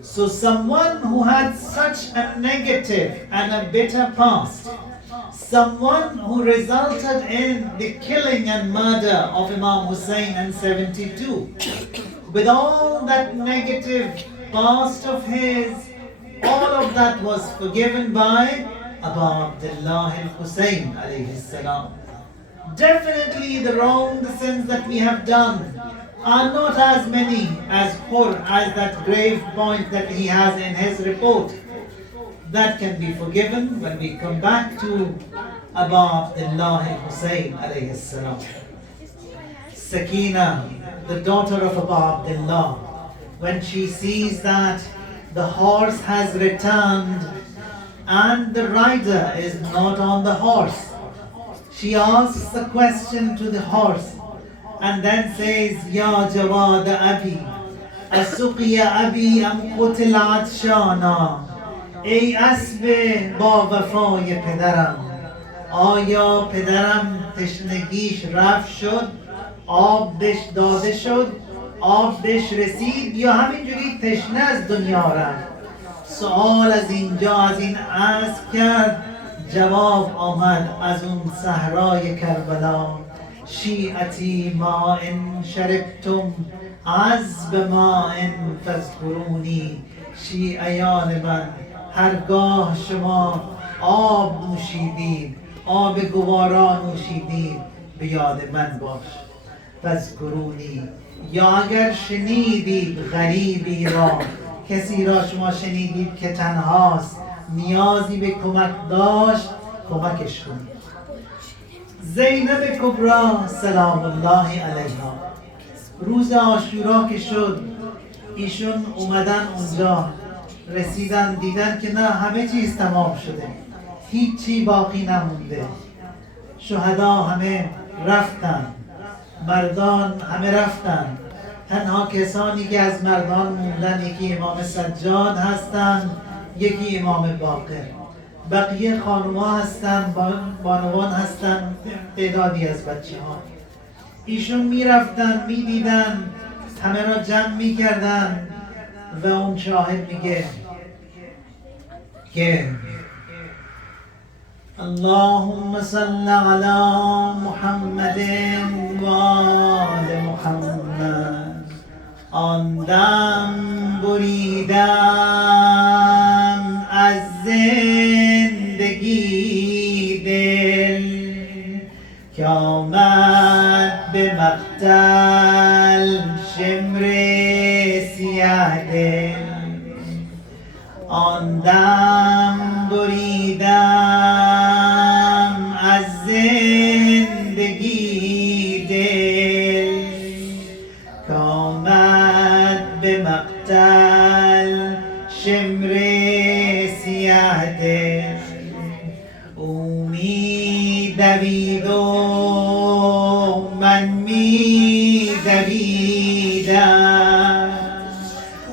So someone who had such a negative and a bitter past, someone who resulted in the killing and murder of Imam Hussein in 72, with all that negative past of his, all of that was forgiven by Abu Abdullah al-Hussein alayhi salam. Definitely the wrong, the sins that we have done are not as many as Hur, as that grave point that he has in his report. That can be forgiven when we come back to Abu Abdullah al-Hussein alayhi salam. Sakina, the daughter of Abu Abdullah, when she sees that the horse has returned and the rider is not on the horse, she asks a question to the horse and then says, Ya Jawad Abi, Asuqiya Abi am Qutil Adshana, Ey Asbe ba wafای پدرم، آیا پدرم تشنگیش رفت شد، آب بهش داده شد، آب بهش رسید یا همینجوری تشنه از دنیا رفت؟ سوال از اینجا از این اسب کرد، جواب آمد از اون صحرای کربلا، شیعتی ما ان شربتم عذب ما ان فاذکرونی، شیعیان من هرگاه شما آب نوشیدید، آب گوارا نوشیدید، به یاد من باش. فاذکرونی، یا اگر شنیدید غریبی را، کسی را شما شنیدید که تنهاست، نیازی به کمک داشت، کمکش کنید. زینب کبرا سلام الله علیها، روز عاشورا که شد، ایشون اومدن اونجا، رسیدن دیدن که نه همه چیز تمام شده، هیچی باقی نمونده، شهدا همه رفتن، مردان همه رفتن، تنها کسانی که از مردان موندن یکی امام سجاد هستند، یکی امام باقر، بقیه خانوما هستن، بانوان هستن، تعدادی از بچه ها. ایشون میرفتن میدیدن، همه را جمع میکردن و اون شاهد میگه که اللهم صل علی محمد و آل محمد. آن دم بریدم از زندگی، مقتل شمر سیاه دل آن دم بریدم از زندگی دل کامد به مقتل شمر سیاه دل او می دوید و من می دویدم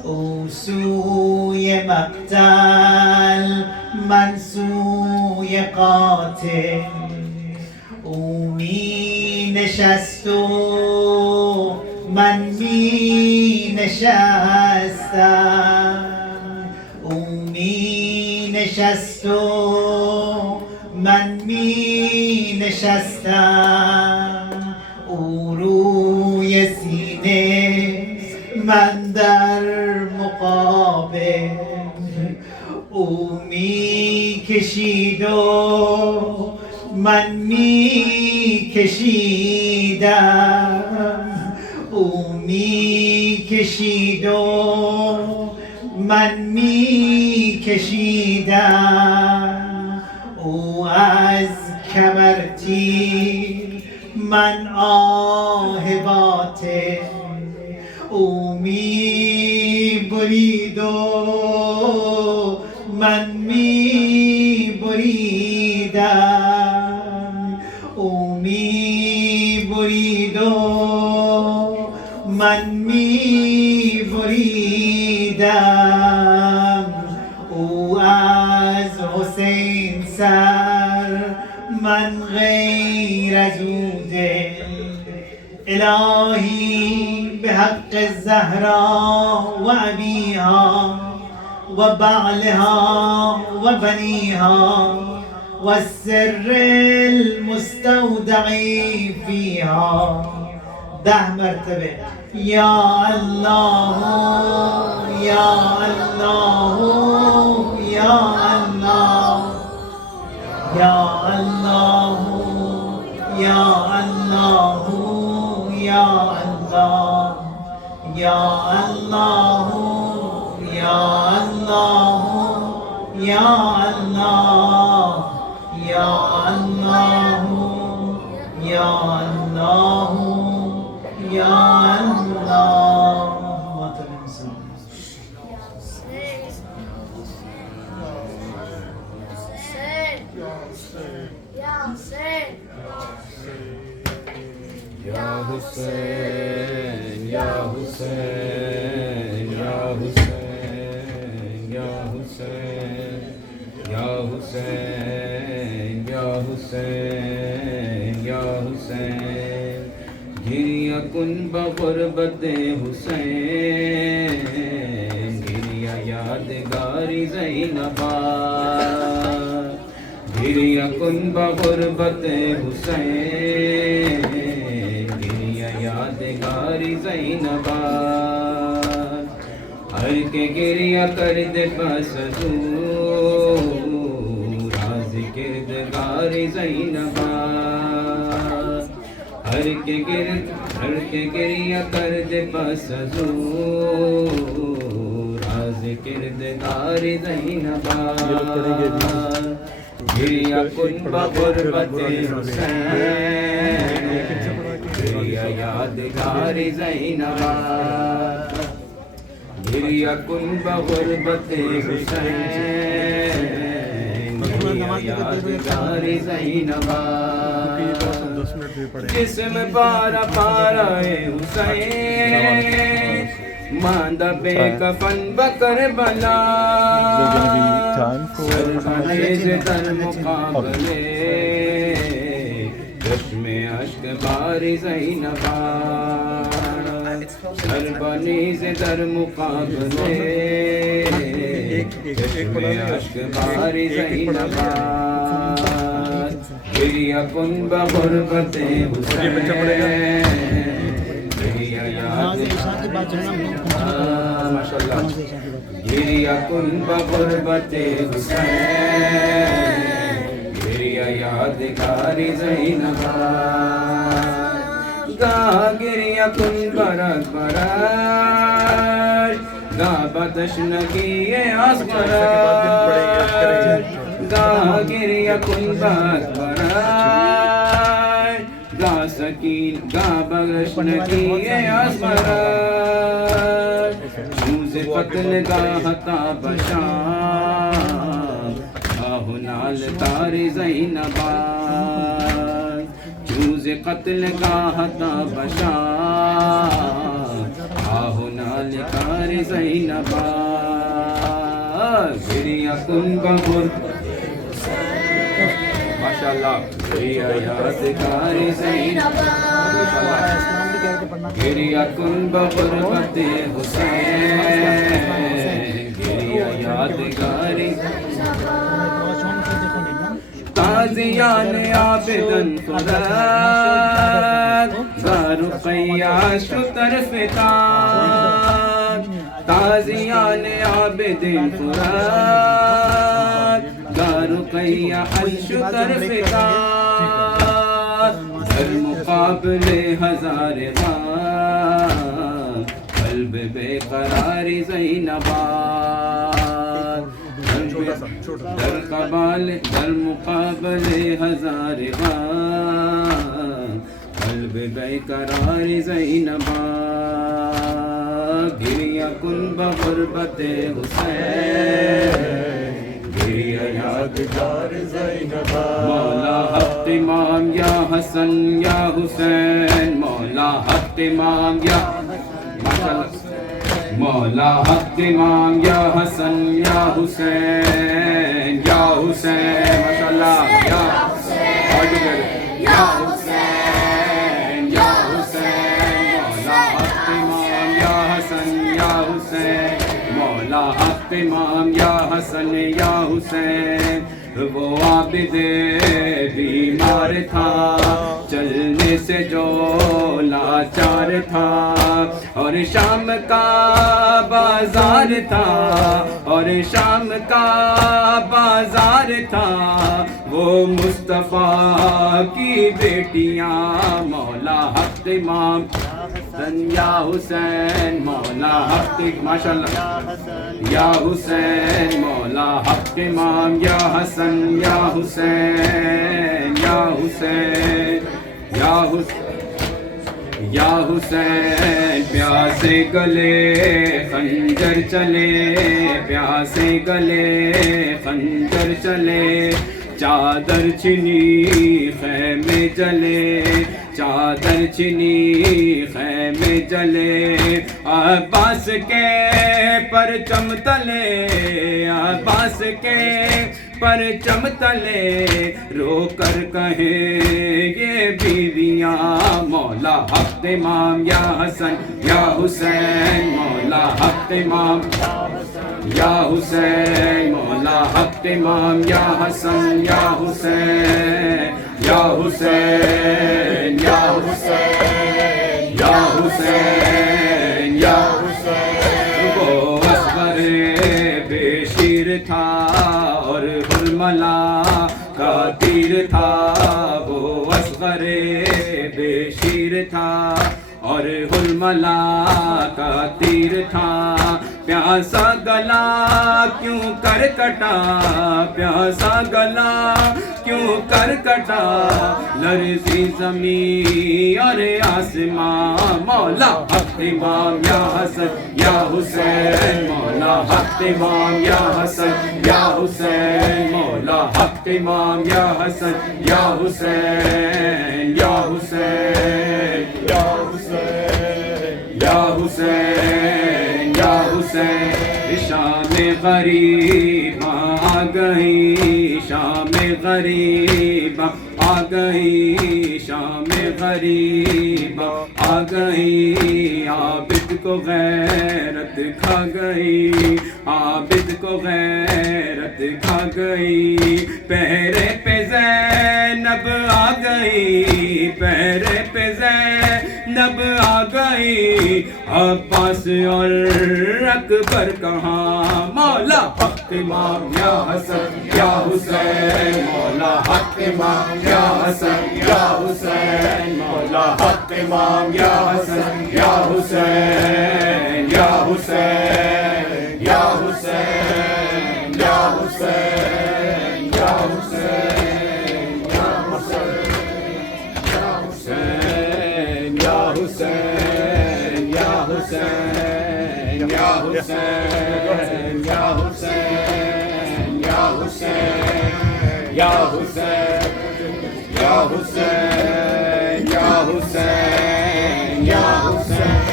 او سوی مقتل من سوی قاتل او می نشست و من می نشستم او می نشست و من می نشستم او روی سینه من در مقابل او می کشید و من می کشیدم او می کشید و من می کشیدم او از کمر تیر من آه باطل او می برید و من می بریدم او می برید و من می بریدم او از حسین سر من غیر از او دل الهی به حق الزهرا و ابیها و بعلها و بنیها و السر المستودع فیها 10 مرتبه یا الله یا الله یا الله یا الله یا الله یا الله یا الله یا الله یا الله یا الله یا الله یا الله Ya Hussein, Ya Hussein, Ya Hussein, Ya Hussein, Ya Hussein, Ya Hussein, Ya Hussein. Giriya kun bagurbat Hussein, giriya yadgari Zainabad. Giriya kun bagurbat Hussein, giriya yadgari Zainabad. Har ke giriya kar de bas dur, raz kirdgari Zainabad. Har ke giriya kar de bas dur, raz kirdgari Zainabad. Giriya kun bagurbat Hussein, giriya yadgari Zainabad. Giriya kun bagurbat Hussein, giriya yadgari Zainabad. Jism para para Hussein, manda be kafan bakar bala. Sarfanize dar muqabale, chashme ashk bari Zainabad. Sarfanize dar muqabale, chashme ashk bari Zainabad. Giriya kun bagurbat Hussein, giriya yad mashallah. Giriya kun bagurbat Hussein, giriya yadgari Zainabad. گاہ گریہ کن برک برش گاہ بتشنگی اصغرش گاہ گریہ کن برک برش گاہ سکین گاہ بتشنگی اصغرش چوز قتل گاہ تابشان آہ نال تار زینبان چوز قتل گاہ تابشان آہ نال تار زینبان گریہ کن بغر ماشاءاللہ گریہ یادگار زینبان گریہ کن بغربت حسین گریہ یادگاری تازیان عابدن خداد رقیہ شتر فتان تازیان عابدن خداد رقیہ الشتر فتان در مقابل ہزار غام قلب بے قراری زینبان در قبال در مقابل ہزار غام قلب بے قراری زینبان گریہ کن بغربت حسین گریہ یادگار زینبان مولا حق امام یا حسن یا حسین مولا حق امام یا مولا حق امام یا حسن یا حسین یا حسین ماشاءاللہ یا حسین یا حسین یا حسین مولا حق امام یا حسن یا حسین مولا حق امام یا حسن یا حسین وہ عابد بیمار تھا چلنے سے جو لاچار تھا اور شام کا بازار تھا اور شام کا بازار تھا وہ مصطفیٰ کی بیٹیاں مولا حق امام یا حسین مولا حق ماشاءاللہ یا حسین مولا حق امام یا حسن یا حسین یا حسین یا حسین یا حسین پیاسے گلے خنجر چلے پیاسے گلے خنجر چلے چادر چنی خیمے جلے چادر چنی خیمے جلے عباس کے پرچم تلے عباس کے پرچم تلے رو کر کہیں یہ بیویاں مولا حق امام یا حسن یا حسین مولا حق امام یا حسین مولا حق امام یا حسن یا حسین یا حسین یا حسین یا حسین یا حسین وہ اصغر بے شیر تھا اور حرملا کا تیر تھا وہ اصغر بے شیر تھا اور حرملا کا تیر تھا پیاسا گلا کیوں کر کٹا پیاسا گلا کیوں کر کٹا لرزی زمین اور آسمان مولا حق امام یا حسن یا حسین مولا حق امام یا حسن یا حسین مولا حق امام یا حسن یا حسین یا حسین یا حسین یا حسین یا حسین شام غریب آ گئی شام غریب آ گئی شام غریب آ گئی عابد کو غیرت کھا گئی عابد کو غیرت کھا گئی پہرے پہ زینب آ گئی پہرے پہ زینب زینب آ گئی عباس اور اکبر کہاں مولا حق امام یا حسن یا حسین مولا حق امام یا حسن یا حسین مولا حق امام یا حسن یا حسین یا حسین یا حسین یا حسین یا حسین یا حسین یا حسین یا حسین یا حسین یا حسین یا حسین یا حسین یا حسین یا حسین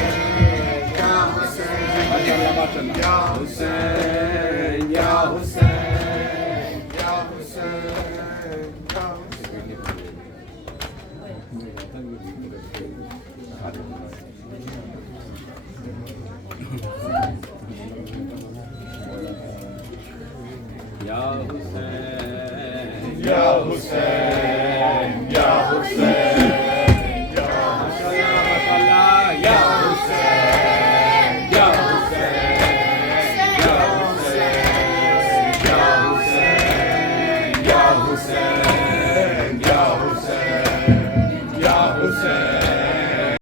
یا حسین یا حسین یا حسین Ya Hussein, Ya Hussein, Ya Hussein.